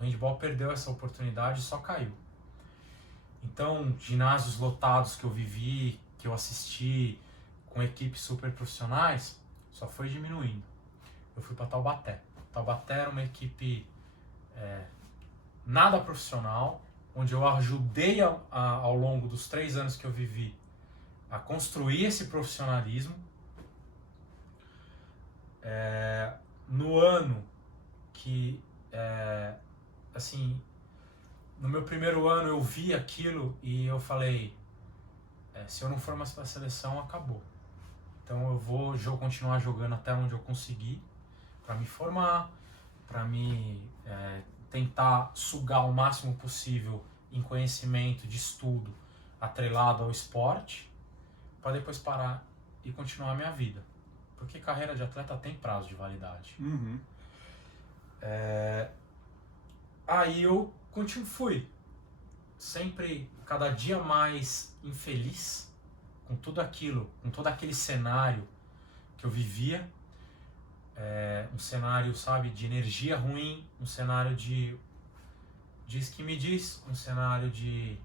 O handball perdeu essa oportunidade e só caiu. Então, ginásios lotados que eu vivi, que eu assisti, com equipes super profissionais, só foi diminuindo. Eu fui para Taubaté. Taubaté era uma equipe nada profissional, onde eu ajudei ao longo dos 3 anos que eu vivi a construir esse profissionalismo. No ano que, no meu primeiro ano eu vi aquilo e eu falei, se eu não for mais para a seleção, acabou. Então eu vou continuar jogando até onde eu conseguir, para me formar, para me tentar sugar o máximo possível em conhecimento de estudo atrelado ao esporte, para depois parar e continuar a minha vida. Porque carreira de atleta tem prazo de validade. Uhum. Aí eu fui sempre, cada dia mais infeliz com tudo aquilo, com todo aquele cenário que eu vivia. Um cenário, de energia ruim, um cenário de diz que me diz, um cenário de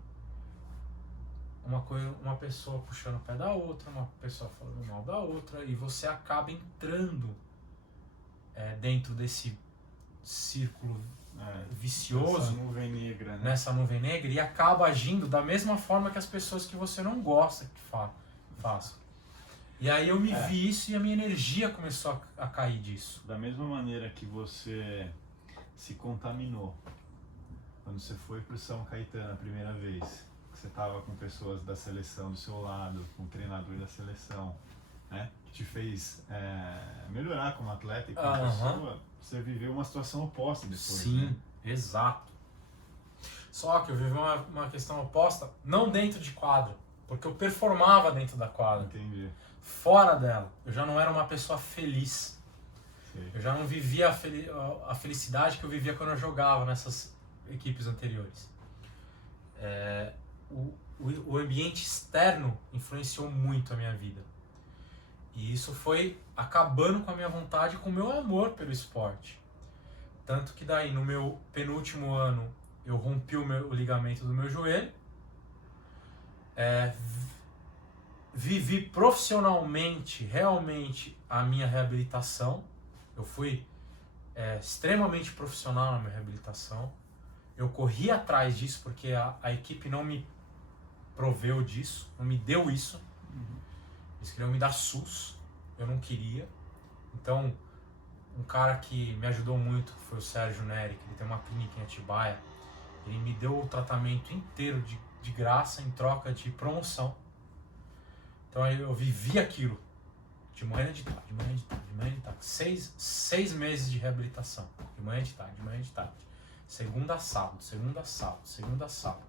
uma pessoa puxando o pé da outra, uma pessoa falando mal da outra, e você acaba entrando dentro desse círculo vicioso, nessa nuvem negra, e acaba agindo da mesma forma que as pessoas que você não gosta que façam. E aí eu me vi isso e a minha energia começou a cair disso. Da mesma maneira que você se contaminou quando você foi para o São Caetano a primeira vez, que você estava com pessoas da seleção do seu lado, com o treinador da seleção, né, que te fez melhorar como atleta e como pessoa, você viveu uma situação oposta depois. Sim, né? Exato. Só que eu vivi uma questão oposta, não dentro de quadra, porque eu performava dentro da quadra. Entendi. Fora dela, eu já não era uma pessoa feliz. Sim. Eu já não vivia a felicidade que eu vivia quando eu jogava nessas equipes anteriores. O ambiente externo influenciou muito a minha vida. E isso foi acabando com a minha vontade, com o meu amor pelo esporte. Tanto que daí, no meu penúltimo ano, eu rompi o ligamento do meu joelho. Vivi profissionalmente, realmente, a minha reabilitação. Eu fui extremamente profissional na minha reabilitação. Eu corri atrás disso porque a equipe não me proveu disso, não me deu isso. Eles queriam me dar SUS, eu não queria. Então, um cara que me ajudou muito foi o Sérgio Neri, que ele tem uma clínica em Atibaia. Ele me deu o tratamento inteiro de graça em troca de promoção. Então eu vivi aquilo, de manhã e de tarde, de manhã e de tarde, de manhã e de tarde. 6 meses de reabilitação, de manhã e de tarde, de manhã e de tarde. Segunda a sábado, segunda a sábado, segunda a sábado.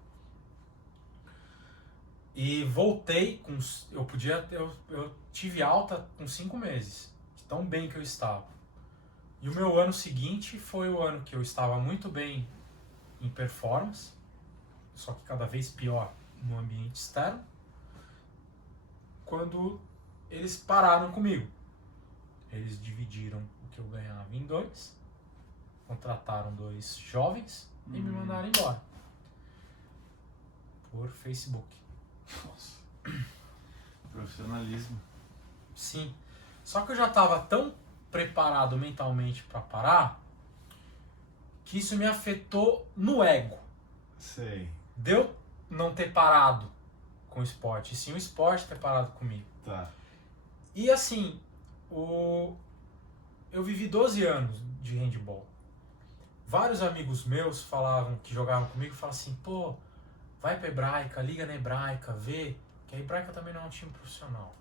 E voltei com... Eu tive alta com 5 meses, de tão bem que eu estava. E o meu ano seguinte foi o ano que eu estava muito bem em performance, só que cada vez pior no ambiente externo, quando eles pararam comigo. Eles dividiram o que eu ganhava em 2, contrataram 2 jovens e me mandaram embora. Por Facebook. Nossa. Profissionalismo. Sim. Só que eu já estava tão preparado mentalmente para parar que isso me afetou no ego. Sei. De eu não ter parado com o esporte, e sim o esporte ter parado comigo. Tá. E assim, eu vivi 12 anos de handball. Vários amigos meus falavam, que jogavam comigo, falavam assim, pô, vai pra Hebraica, liga na Hebraica, vê, que a Hebraica também não é um time profissional.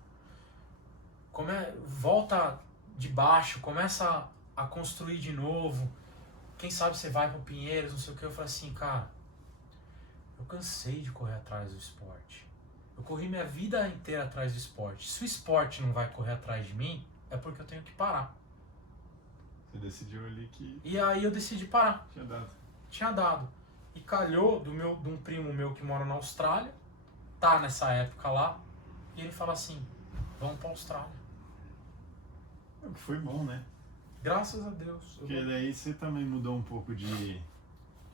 Volta de baixo, começa a construir de novo, quem sabe você vai pro Pinheiros, não sei o que. Eu falei assim, cara, eu cansei de correr atrás do esporte. Eu corri minha vida inteira atrás do esporte. Se o esporte não vai correr atrás de mim, é porque eu tenho que parar. Você decidiu ali que... E aí eu decidi parar. Tinha dado. Tinha dado. E calhou de um primo meu que mora na Austrália, tá nessa época lá, e ele fala assim, vamos pra Austrália. Foi bom, né? Graças a Deus. Porque daí você também mudou um pouco de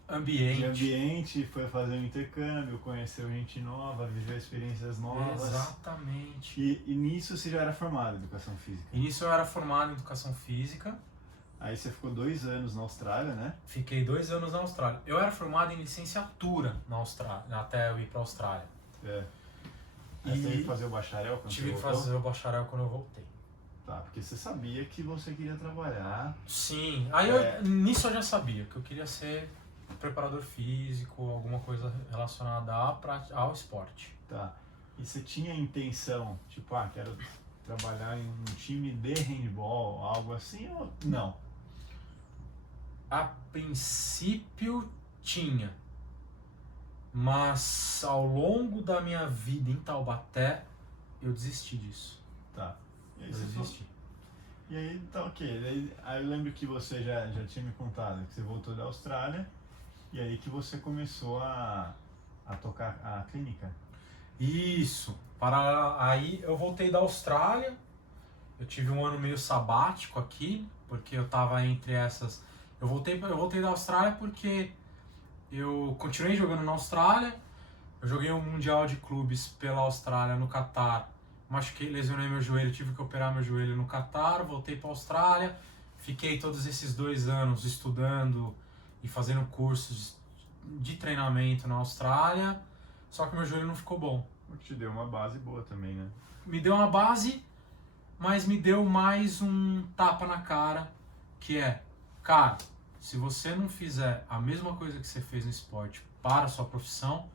ambiente, foi fazer um intercâmbio, conheceu gente nova, viveu experiências novas. Exatamente. E nisso você já era formado em Educação Física? E nisso eu era formado em Educação Física. Aí você ficou 2 anos na Austrália, né? Fiquei 2 anos na Austrália. Eu era formado em licenciatura na Austrália, até eu ir pra Austrália. É. Aí você teve que fazer o bacharel quando Tive você que voltou? fazer o bacharel quando eu voltei. Tá, porque você sabia que você queria trabalhar. Sim, aí nisso eu já sabia que eu queria ser preparador físico, alguma coisa relacionada ao esporte. Tá. E você tinha a intenção, tipo, quero trabalhar em um time de handball, algo assim, ou não? A princípio tinha, mas ao longo da minha vida em Taubaté eu desisti disso. Tá. E aí Eu você desisti. E aí, tá ok. Aí eu lembro que você já tinha me contado que você voltou da Austrália e aí que você começou a tocar a clínica. Isso. Aí eu voltei da Austrália, eu tive um ano meio sabático aqui, porque eu tava entre essas... Eu voltei da Austrália porque eu continuei jogando na Austrália, eu joguei um Mundial de Clubes pela Austrália no Catar, machuquei, lesionei meu joelho, tive que operar meu joelho no Catar, voltei para a Austrália, fiquei todos esses 2 anos estudando e fazendo cursos de treinamento na Austrália, só que meu joelho não ficou bom. O que te deu uma base boa também, né? Me deu uma base, mas me deu mais um tapa na cara, que é, cara, se você não fizer a mesma coisa que você fez no esporte para a sua profissão,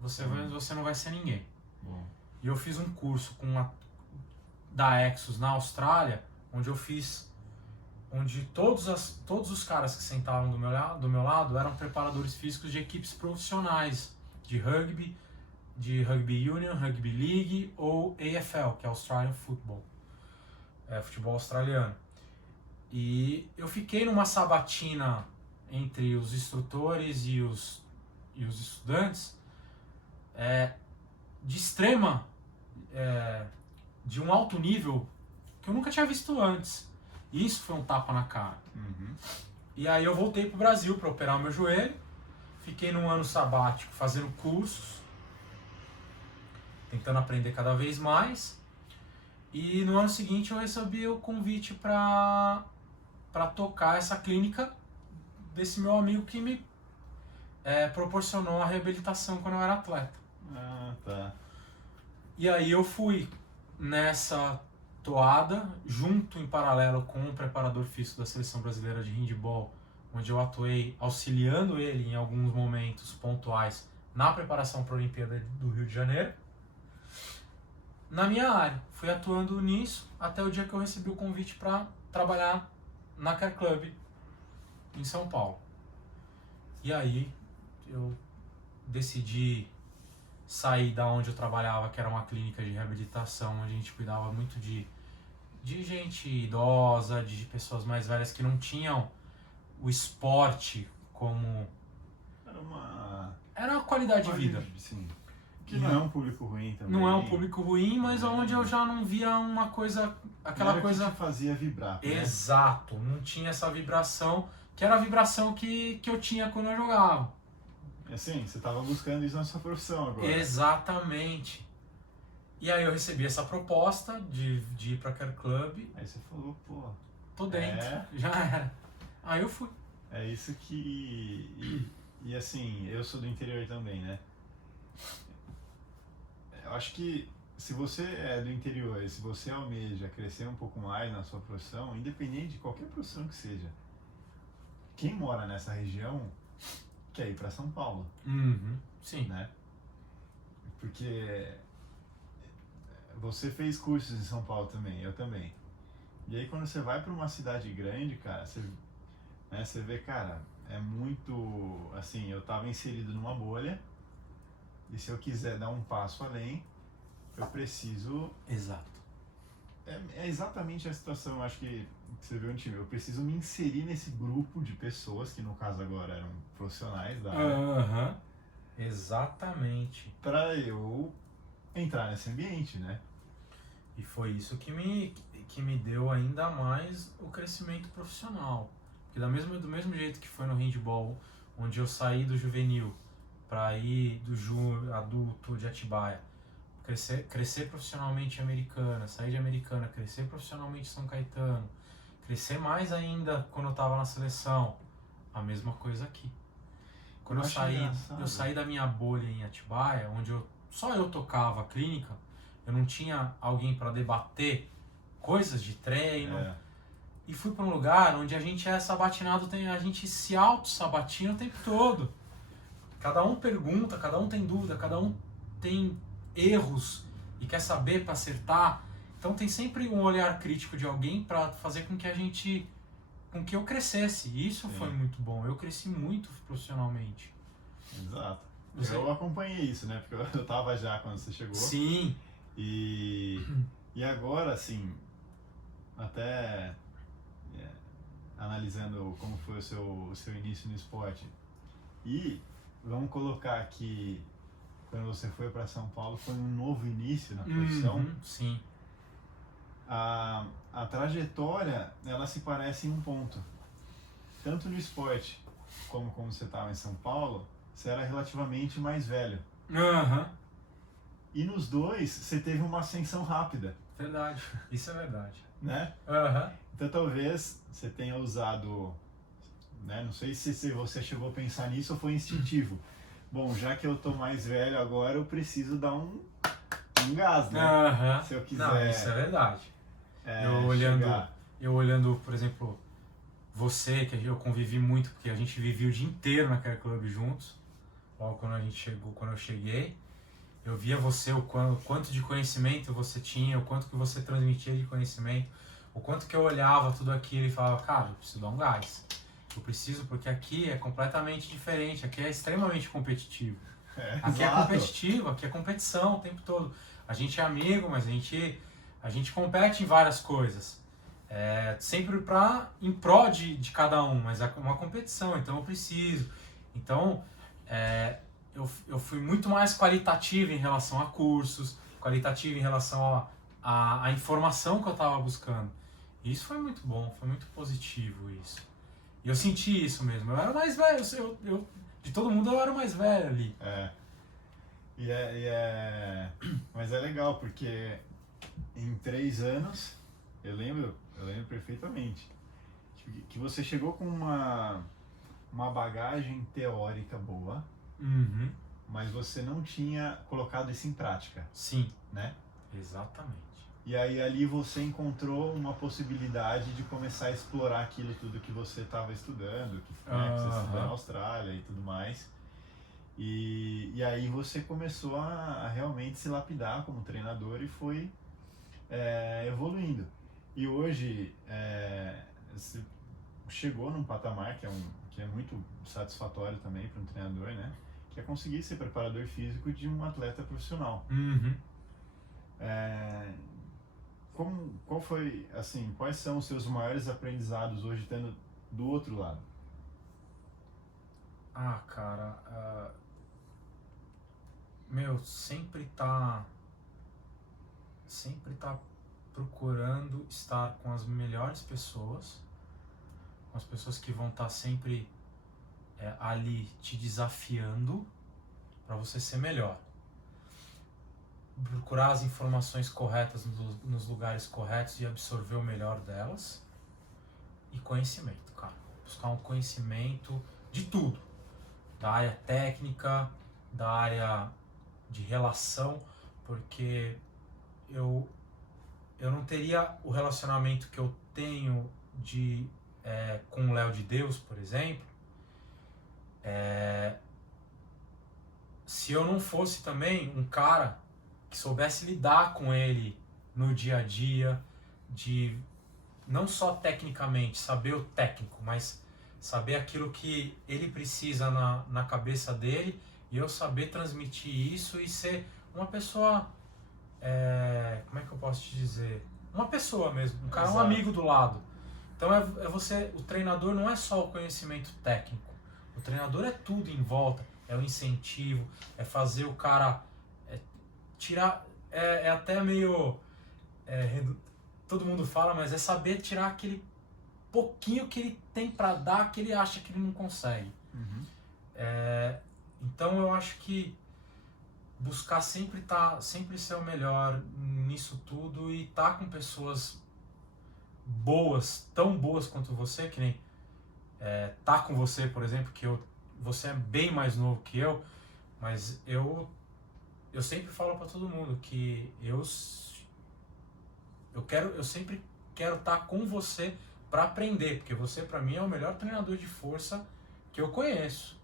você não vai ser ninguém. Bom. E eu fiz um curso da Exos na Austrália, onde todos os caras que sentavam do meu lado eram preparadores físicos de equipes profissionais, de rugby union, rugby league ou AFL, que é Australian Football, futebol australiano. E eu fiquei numa sabatina entre os instrutores e os estudantes de um alto nível que eu nunca tinha visto antes. E isso foi um tapa na cara. Uhum. E aí eu voltei pro Brasil para operar o meu joelho, fiquei num ano sabático fazendo cursos, tentando aprender cada vez mais. E no ano seguinte eu recebi o convite para tocar essa clínica desse meu amigo que me proporcionou a reabilitação quando eu era atleta. Ah, tá. E aí eu fui nessa toada, junto em paralelo com o preparador físico da Seleção Brasileira de Handball, onde eu atuei auxiliando ele em alguns momentos pontuais na preparação para a Olimpíada do Rio de Janeiro. Na minha área, fui atuando nisso até o dia que eu recebi o convite para trabalhar na Care Club em São Paulo. E aí eu decidi sair da onde eu trabalhava, que era uma clínica de reabilitação, onde a gente cuidava muito de gente idosa, de pessoas mais velhas que não tinham o esporte como... Era uma Era uma qualidade de vida. Sim. Que não é um público ruim também. Não é um público ruim, mas onde eu já não via uma coisa, aquela não era coisa... que te fazia vibrar, né? Exato, não tinha essa vibração, que era a vibração que eu tinha quando eu jogava. Assim, você estava buscando isso na sua profissão agora. Exatamente. E aí eu recebi essa proposta de ir pra Care Club. Aí você falou, pô... Tô dentro, já era. Aí eu fui. É isso que... E assim, eu sou do interior também, né? Eu acho que se você é do interior e se você almeja crescer um pouco mais na sua profissão, independente de qualquer profissão que seja, quem mora nessa região quer ir para São Paulo. Uhum. Sim. Né? Porque você fez cursos em São Paulo também, eu também. E aí quando você vai para uma cidade grande, cara, você vê, cara, é muito, assim, eu tava inserido numa bolha e se eu quiser dar um passo além, eu preciso... Exato. É exatamente a situação, eu acho que você vê um time, eu preciso me inserir nesse grupo de pessoas, que no caso agora eram profissionais da área. Aham. Exatamente. Para eu entrar nesse ambiente, né? E foi isso que me deu ainda mais o crescimento profissional. Porque do mesmo jeito que foi no handball, onde eu saí do juvenil para ir do adulto de Atibaia, crescer profissionalmente em Americana, sair de Americana, crescer profissionalmente em São Caetano, crescer mais ainda quando eu estava na seleção, a mesma coisa aqui. Quando eu saí da minha bolha em Atibaia, onde só eu tocava a clínica, eu não tinha alguém para debater coisas de treino, e fui para um lugar onde a gente é sabatinado, a gente se auto-sabatina o tempo todo. Cada um pergunta, cada um tem dúvida, cada um tem erros e quer saber para acertar. Então tem sempre um olhar crítico de alguém para fazer com que eu crescesse. E isso foi muito bom. Eu cresci muito profissionalmente. Exato. Eu acompanhei isso, né? Porque eu tava já quando você chegou. Sim. E agora, assim, até analisando como foi o seu início no esporte. E vamos colocar aqui, quando você foi para São Paulo, foi um novo início na profissão. Sim. A trajetória, ela se parece em um ponto. Tanto no esporte, como você estava em São Paulo, você era relativamente mais velho. E nos dois, você teve uma ascensão rápida. Verdade, isso é verdade. Né? Então talvez você tenha usado, né? Não sei se você chegou a pensar nisso ou foi instintivo. Bom, já que eu tô mais velho agora, eu preciso dar um gás, né? Se eu quiser... Não, isso é verdade. Eu olhando, por exemplo, você, que eu convivi muito, porque a gente vivia o dia inteiro na Care Club juntos, logo quando eu cheguei, eu via você, o quanto de conhecimento você tinha, o quanto que você transmitia de conhecimento, o quanto que eu olhava tudo aquilo e falava, cara, eu preciso dar um gás. Eu preciso, porque aqui é completamente diferente, aqui é extremamente competitivo. Aqui é competitivo, aqui é competição o tempo todo. A gente é amigo, mas a gente compete em várias coisas. Sempre em pró de cada um, mas é uma competição, então eu preciso. Então, eu fui muito mais qualitativo em relação a cursos, qualitativo em relação à informação que eu estava buscando. E isso foi muito bom, foi muito positivo isso. E eu senti isso mesmo. Eu era o mais velho, de todo mundo eu era o mais velho ali. Mas é legal, porque em 3 anos, eu lembro perfeitamente, que você chegou com uma bagagem teórica boa, mas você não tinha colocado isso em prática. Sim. Né? Exatamente. E aí ali você encontrou uma possibilidade de começar a explorar aquilo tudo que você estava estudando, que você estudou na Austrália e tudo mais. E aí você começou a realmente se lapidar como treinador e foi evoluindo. E hoje você chegou num patamar que é muito satisfatório também para um treinador, né? Que é conseguir ser preparador físico de um atleta profissional. Qual foi, assim, quais são os seus maiores aprendizados hoje estando do outro lado? sempre tá procurando estar com as melhores pessoas, com as pessoas que vão estar sempre ali te desafiando para você ser melhor. Procurar as informações corretas nos lugares corretos e absorver o melhor delas. E conhecimento, cara. Buscar um conhecimento de tudo. Da área técnica, da área de relação, porque eu não teria o relacionamento que eu tenho com o Léo de Deus, por exemplo, se eu não fosse também um cara que soubesse lidar com ele no dia a dia, de não só tecnicamente, saber o técnico, mas saber aquilo que ele precisa na cabeça dele e eu saber transmitir isso e ser uma pessoa, como é que eu posso te dizer? Uma pessoa mesmo, um cara, um amigo do lado. Então o treinador não é só o conhecimento técnico, o treinador é tudo em volta, é o incentivo, é fazer o cara tirar, até meio, todo mundo fala, mas é saber tirar aquele pouquinho que ele tem para dar que ele acha que ele não consegue. Uhum. Então eu acho que buscar sempre ser o melhor nisso tudo e estar com pessoas boas, tão boas quanto você, que nem tá com você, por exemplo, que você é bem mais novo que eu, mas eu sempre falo para todo mundo que eu sempre quero estar com você para aprender, porque você para mim é o melhor treinador de força que eu conheço.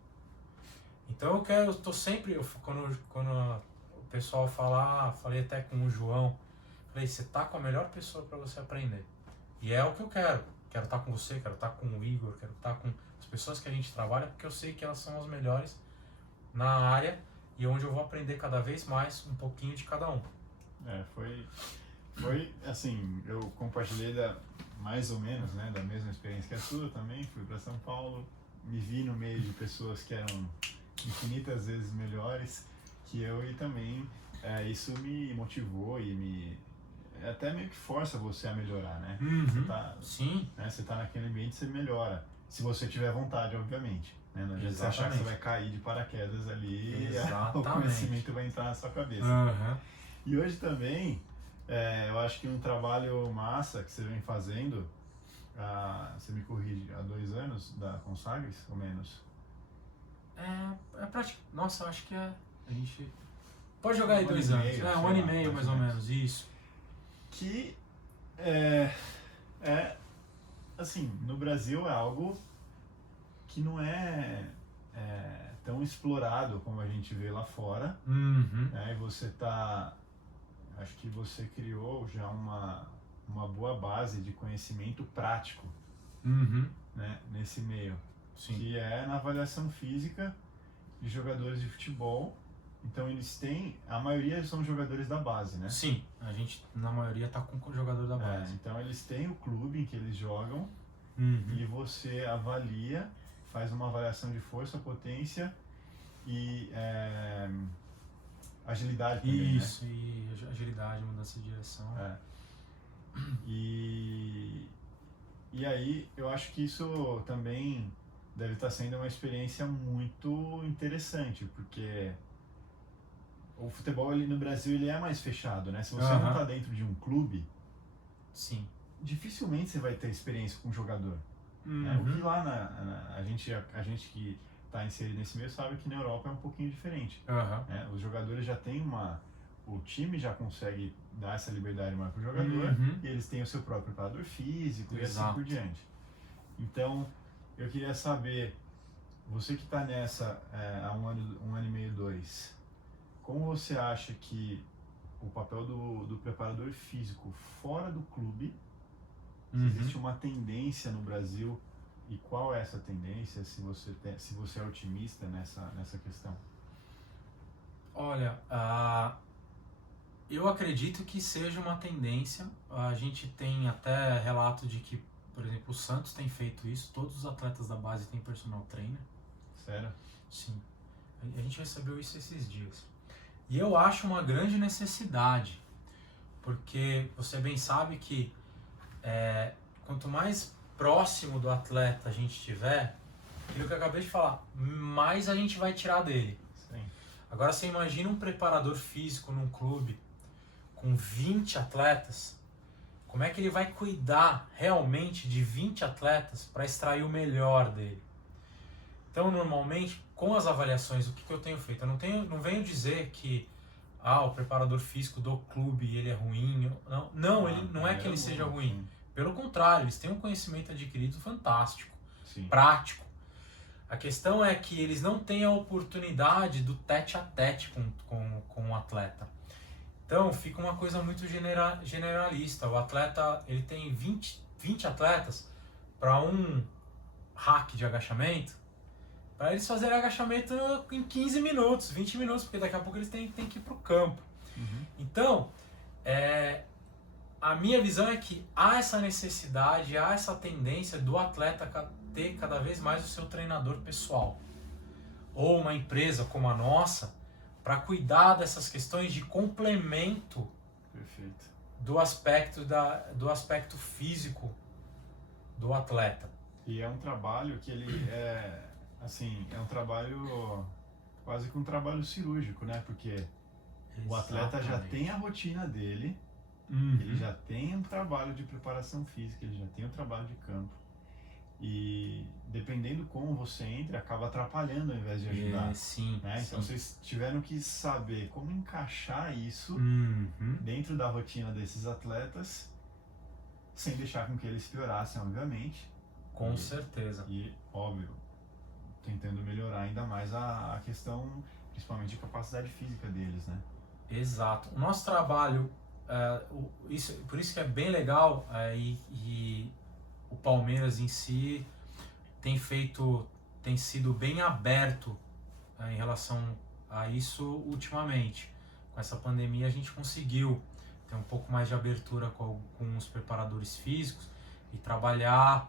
Então quando o pessoal fala, falei até com o João, falei, você tá com a melhor pessoa para você aprender. E é o que eu quero. Quero estar com você, quero estar com o Igor, quero estar com as pessoas que a gente trabalha, porque eu sei que elas são as melhores na área e onde eu vou aprender cada vez mais um pouquinho de cada um. Foi assim, eu compartilhei mais ou menos, né, da mesma experiência que a sua também, fui para São Paulo, me vi no meio de pessoas que eram infinitas vezes melhores que eu e também isso me motivou e até meio que força você a melhorar, né? Uhum. Sim. Né, você tá naquele ambiente, você melhora, se você tiver vontade, obviamente. Né? Não adianta você achar que você vai cair de paraquedas ali e o conhecimento vai entrar na sua cabeça. Uhum. E hoje também, eu acho que um trabalho massa que você vem fazendo, você me corrige, há 2 anos da Consagres ou menos? É prático. Nossa, eu acho que a gente pode jogar aí 2 anos. Um ano e meio mais ou menos, isso. Que assim, no Brasil é algo que não é tão explorado como a gente vê lá fora. Uhum. Né? E acho que você criou já uma boa base de conhecimento prático. Uhum. Né? Nesse meio. Sim. Que é na avaliação física de jogadores de futebol. Então a maioria são jogadores da base, né? Sim, a gente na maioria tá com o jogador da base. Então eles têm o clube em que eles jogam. Uhum. E você avalia, faz uma avaliação de força, potência e agilidade também, isso, né? E agilidade, mudança de direção. E aí eu acho que isso também deve estar sendo uma experiência muito interessante, porque o futebol no Brasil ele é mais fechado, né? Se você não está dentro de um clube, sim, dificilmente você vai ter experiência com um jogador. Uhum. Né? O que lá a gente que está inserido nesse meio sabe que na Europa é um pouquinho diferente. Né? Os jogadores já têm o time já consegue dar essa liberdade maior para o jogador, e eles têm o seu próprio preparador físico. Exato. E assim por diante. Então, eu queria saber, você que está nessa há um ano e meio, 2, como você acha que o papel do preparador físico fora do clube, se existe uma tendência no Brasil, e qual é essa tendência, se você é otimista nessa questão? Olha, eu acredito que seja uma tendência. A gente tem até relato de que, por exemplo, o Santos tem feito isso, todos os atletas da base têm personal trainer. Sério? Sim. A gente recebeu isso esses dias. E eu acho uma grande necessidade, porque você bem sabe que quanto mais próximo do atleta a gente estiver, aquilo que eu acabei de falar, mais a gente vai tirar dele. Sim. Agora você imagina um preparador físico num clube com 20 atletas, como é que ele vai cuidar realmente de 20 atletas para extrair o melhor dele? Então, normalmente, com as avaliações, o que eu tenho feito? Eu não venho dizer que o preparador físico do clube ele é ruim. Não, ele não é que ele seja ruim. Sim. Pelo contrário, eles têm um conhecimento adquirido fantástico, Sim. prático. A questão é que eles não têm a oportunidade do tete-a-tete com o atleta. Então, fica uma coisa muito generalista. O atleta ele tem 20 atletas para um hack de agachamento, para eles fazerem agachamento em 15 minutos, 20 minutos, porque daqui a pouco eles têm que ir para o campo. Uhum. Então, a minha visão é que há essa necessidade, há essa tendência do atleta ter cada vez mais o seu treinador pessoal. Ou uma empresa como a nossa, para cuidar dessas questões de complemento. Perfeito. do aspecto físico do atleta. E é um trabalho que ele é um trabalho quase que um trabalho cirúrgico, né? Porque o atleta já tem a rotina dele, ele já tem um trabalho de preparação física, ele já tem um trabalho de campo. E dependendo como você entra, acaba atrapalhando ao invés de ajudar. Sim, né? Então sim. vocês tiveram que saber como encaixar isso dentro da rotina desses atletas, sem deixar com que eles piorassem, obviamente. Com certeza. E, óbvio, tentando melhorar ainda mais a questão, principalmente, de capacidade física deles, né? Exato. O nosso trabalho, por isso que é bem legal, e o Palmeiras em si tem sido bem aberto em relação a isso ultimamente. Com essa pandemia a gente conseguiu ter um pouco mais de abertura com os preparadores físicos e trabalhar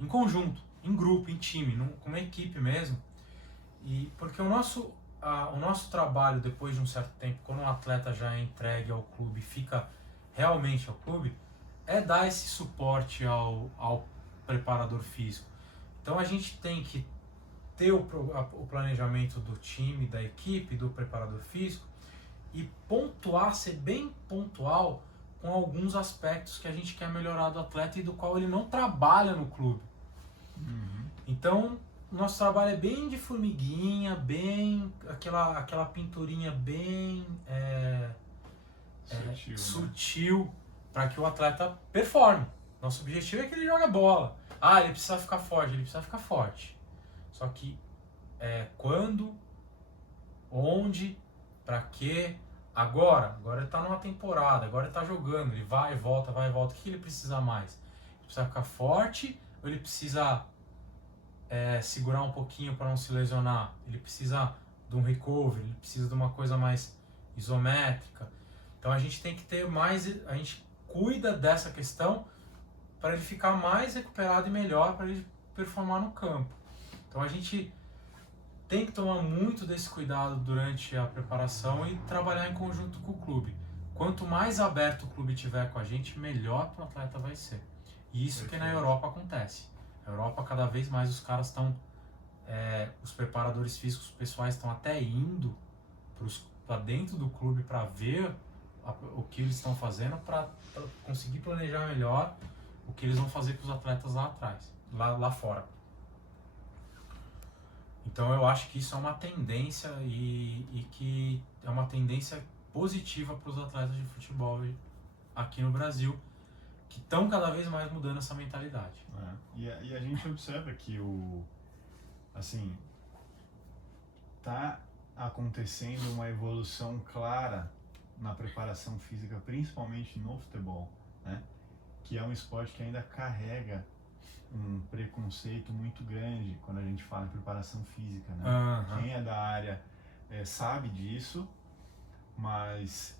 em conjunto, em grupo, em time, com uma equipe mesmo. E porque o nosso trabalho, depois de um certo tempo, quando o atleta já é entregue ao clube, fica realmente ao clube, é dar esse suporte ao preparador físico. Então a gente tem que ter o planejamento do time, da equipe, do preparador físico e ser bem pontual com alguns aspectos que a gente quer melhorar do atleta e do qual ele não trabalha no clube. Então, nosso trabalho é bem de formiguinha, bem aquela pinturinha bem sutil, para que o atleta performe. Nosso objetivo é que ele jogue bola. Ele precisa ficar forte, Só que quando, onde, para quê? Agora ele está numa temporada, agora ele está jogando, ele vai e volta. O que ele precisa mais? Ele precisa ficar forte ou ele precisa segurar um pouquinho para não se lesionar? Ele precisa de um recovery, ele precisa de uma coisa mais isométrica. Então a gente tem que ter mais, a gente cuida dessa questão para ele ficar mais recuperado e melhor para ele performar no campo. Então a gente tem que tomar muito desse cuidado durante a preparação e trabalhar em conjunto com o clube. Quanto mais aberto o clube tiver com a gente, melhor para o atleta vai ser. E isso que na Europa acontece. Na Europa, cada vez mais os caras estão, os preparadores físicos pessoais estão até indo para dentro do clube para ver o que eles estão fazendo, para conseguir planejar melhor o que eles vão fazer com os atletas lá atrás, lá fora. Então eu acho que isso é uma tendência e que é uma tendência positiva para os atletas de futebol aqui no Brasil, que estão cada vez mais mudando essa mentalidade. E a gente observa que tá acontecendo uma evolução clara na preparação física, principalmente no futebol, né? Que é um esporte que ainda carrega um preconceito muito grande quando a gente fala em preparação física, né? Quem é da área sabe disso, mas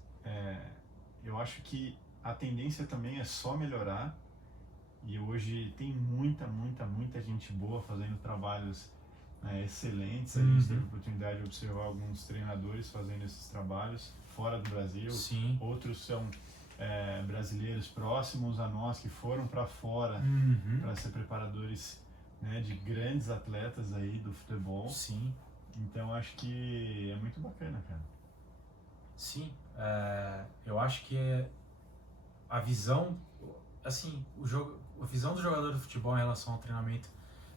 eu acho que a tendência também é só melhorar, e hoje tem muita gente boa fazendo trabalhos excelentes. A gente teve a oportunidade de observar alguns treinadores fazendo esses trabalhos fora do Brasil. Sim. Outros são brasileiros próximos a nós que foram para fora para ser preparadores, né, de grandes atletas aí do futebol. Sim. Então acho que é muito bacana, cara. Sim, eu acho que a visão, assim, a visão do jogador de futebol em relação ao treinamento,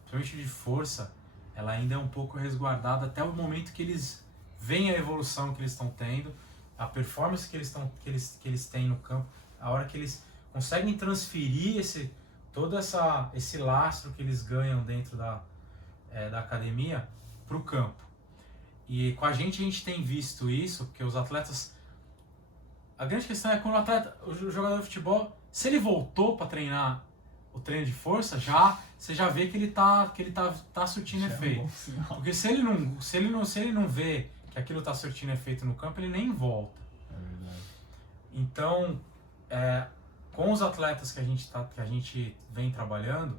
principalmente de força, ela ainda é um pouco resguardada até o momento que eles veem a evolução que eles estão tendo, a performance que eles têm no campo, a hora que eles conseguem transferir todo esse lastro que eles ganham dentro da academia para o campo. E com a gente tem visto isso, porque os atletas... A grande questão é quando o jogador de futebol, se ele voltou para treinar o treino de força, você já vê que ele tá surtindo efeito. Porque se ele não vê que aquilo está surtindo efeito no campo, ele nem volta. É verdade. Então, com os atletas que a gente vem trabalhando,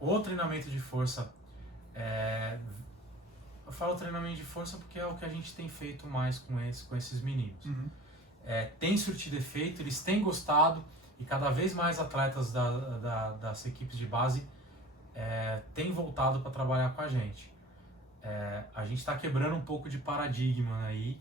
o treinamento de força... Eu falo treinamento de força porque é o que a gente tem feito mais com esses meninos. Tem surtido efeito, eles têm gostado e cada vez mais atletas das equipes de base têm voltado para trabalhar com a gente. A gente está quebrando um pouco de paradigma aí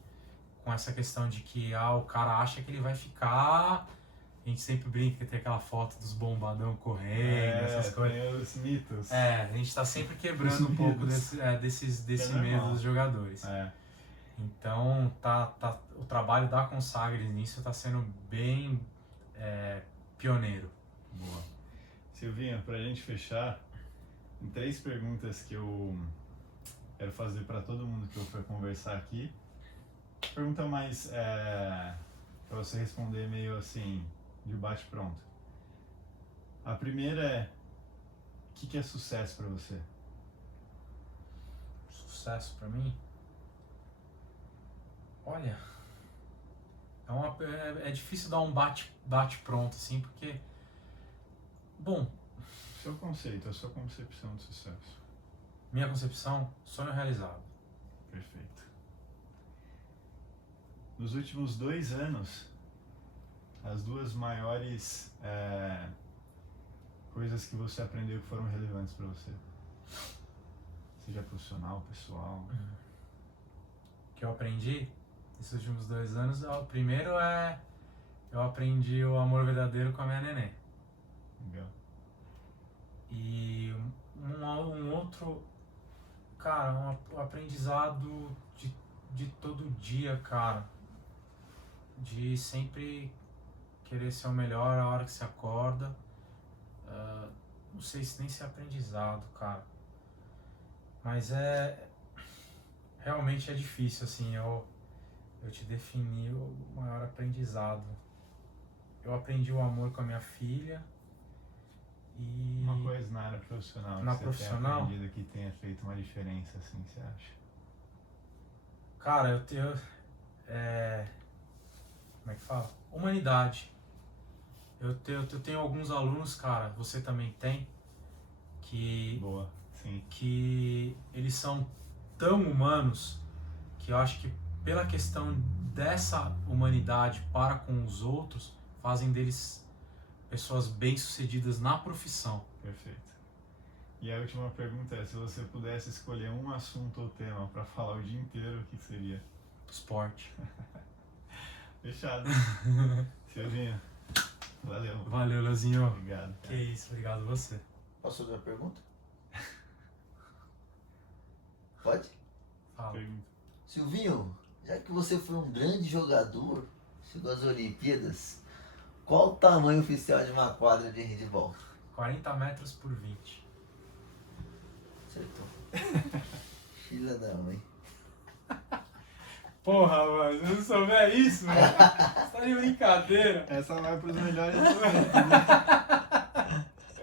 com essa questão de que o cara acha que ele vai ficar... A gente sempre brinca que tem aquela foto dos bombadão correndo, essas coisas. Tem os mitos. A gente está sempre quebrando um pouco desse medo dos jogadores. Então, o trabalho da Consagres nisso está sendo bem pioneiro. Boa. Silvinho, para a gente fechar, tem 3 perguntas que eu quero fazer para todo mundo que eu for conversar aqui. Pergunta mais para você responder meio assim, de bate-pronto. A primeira é: o que é sucesso para você? Sucesso para mim? Olha, é difícil dar um bate-pronto assim, porque... Bom... Seu conceito, a sua concepção de sucesso. Minha concepção, sonho realizado. Perfeito. Nos últimos 2 anos, as 2 maiores coisas que você aprendeu que foram relevantes para você? Seja profissional, pessoal. Que eu aprendi nesses últimos 2 anos, o primeiro eu aprendi o amor verdadeiro com a minha neném. Legal. E um outro, cara, um aprendizado de todo dia, cara. De sempre querer ser o melhor a hora que você acorda. Não sei nem se é aprendizado, cara. Mas realmente é difícil, assim, eu te definir o maior aprendizado. Eu aprendi o amor com a minha filha e... Uma coisa na área profissional Na que profissional? você tenha aprendido que tenha feito uma diferença, assim, você acha? Cara, eu tenho... como é que fala? Humanidade. Eu tenho alguns alunos, cara, você também tem, que... Boa, sim. Que eles são tão humanos que eu acho que pela questão dessa humanidade para com os outros, fazem deles pessoas bem-sucedidas na profissão. Perfeito. E a última pergunta é: se você pudesse escolher um assunto ou tema para falar o dia inteiro, o que seria? Esporte. Fechado. Silvinho, valeu. Valeu, Leozinho. Obrigado. Que isso, obrigado a você. Posso fazer uma pergunta? Pode? Fala. Pergunta. Silvinho, já que você foi um grande jogador, chegou às Olimpíadas, qual o tamanho oficial de uma quadra de handebol? 40 metros por 20. Acertou. Filha da mãe. Porra, mano, se eu não souber isso, mano, você tá de brincadeira. Essa vai para os melhores momentos, né?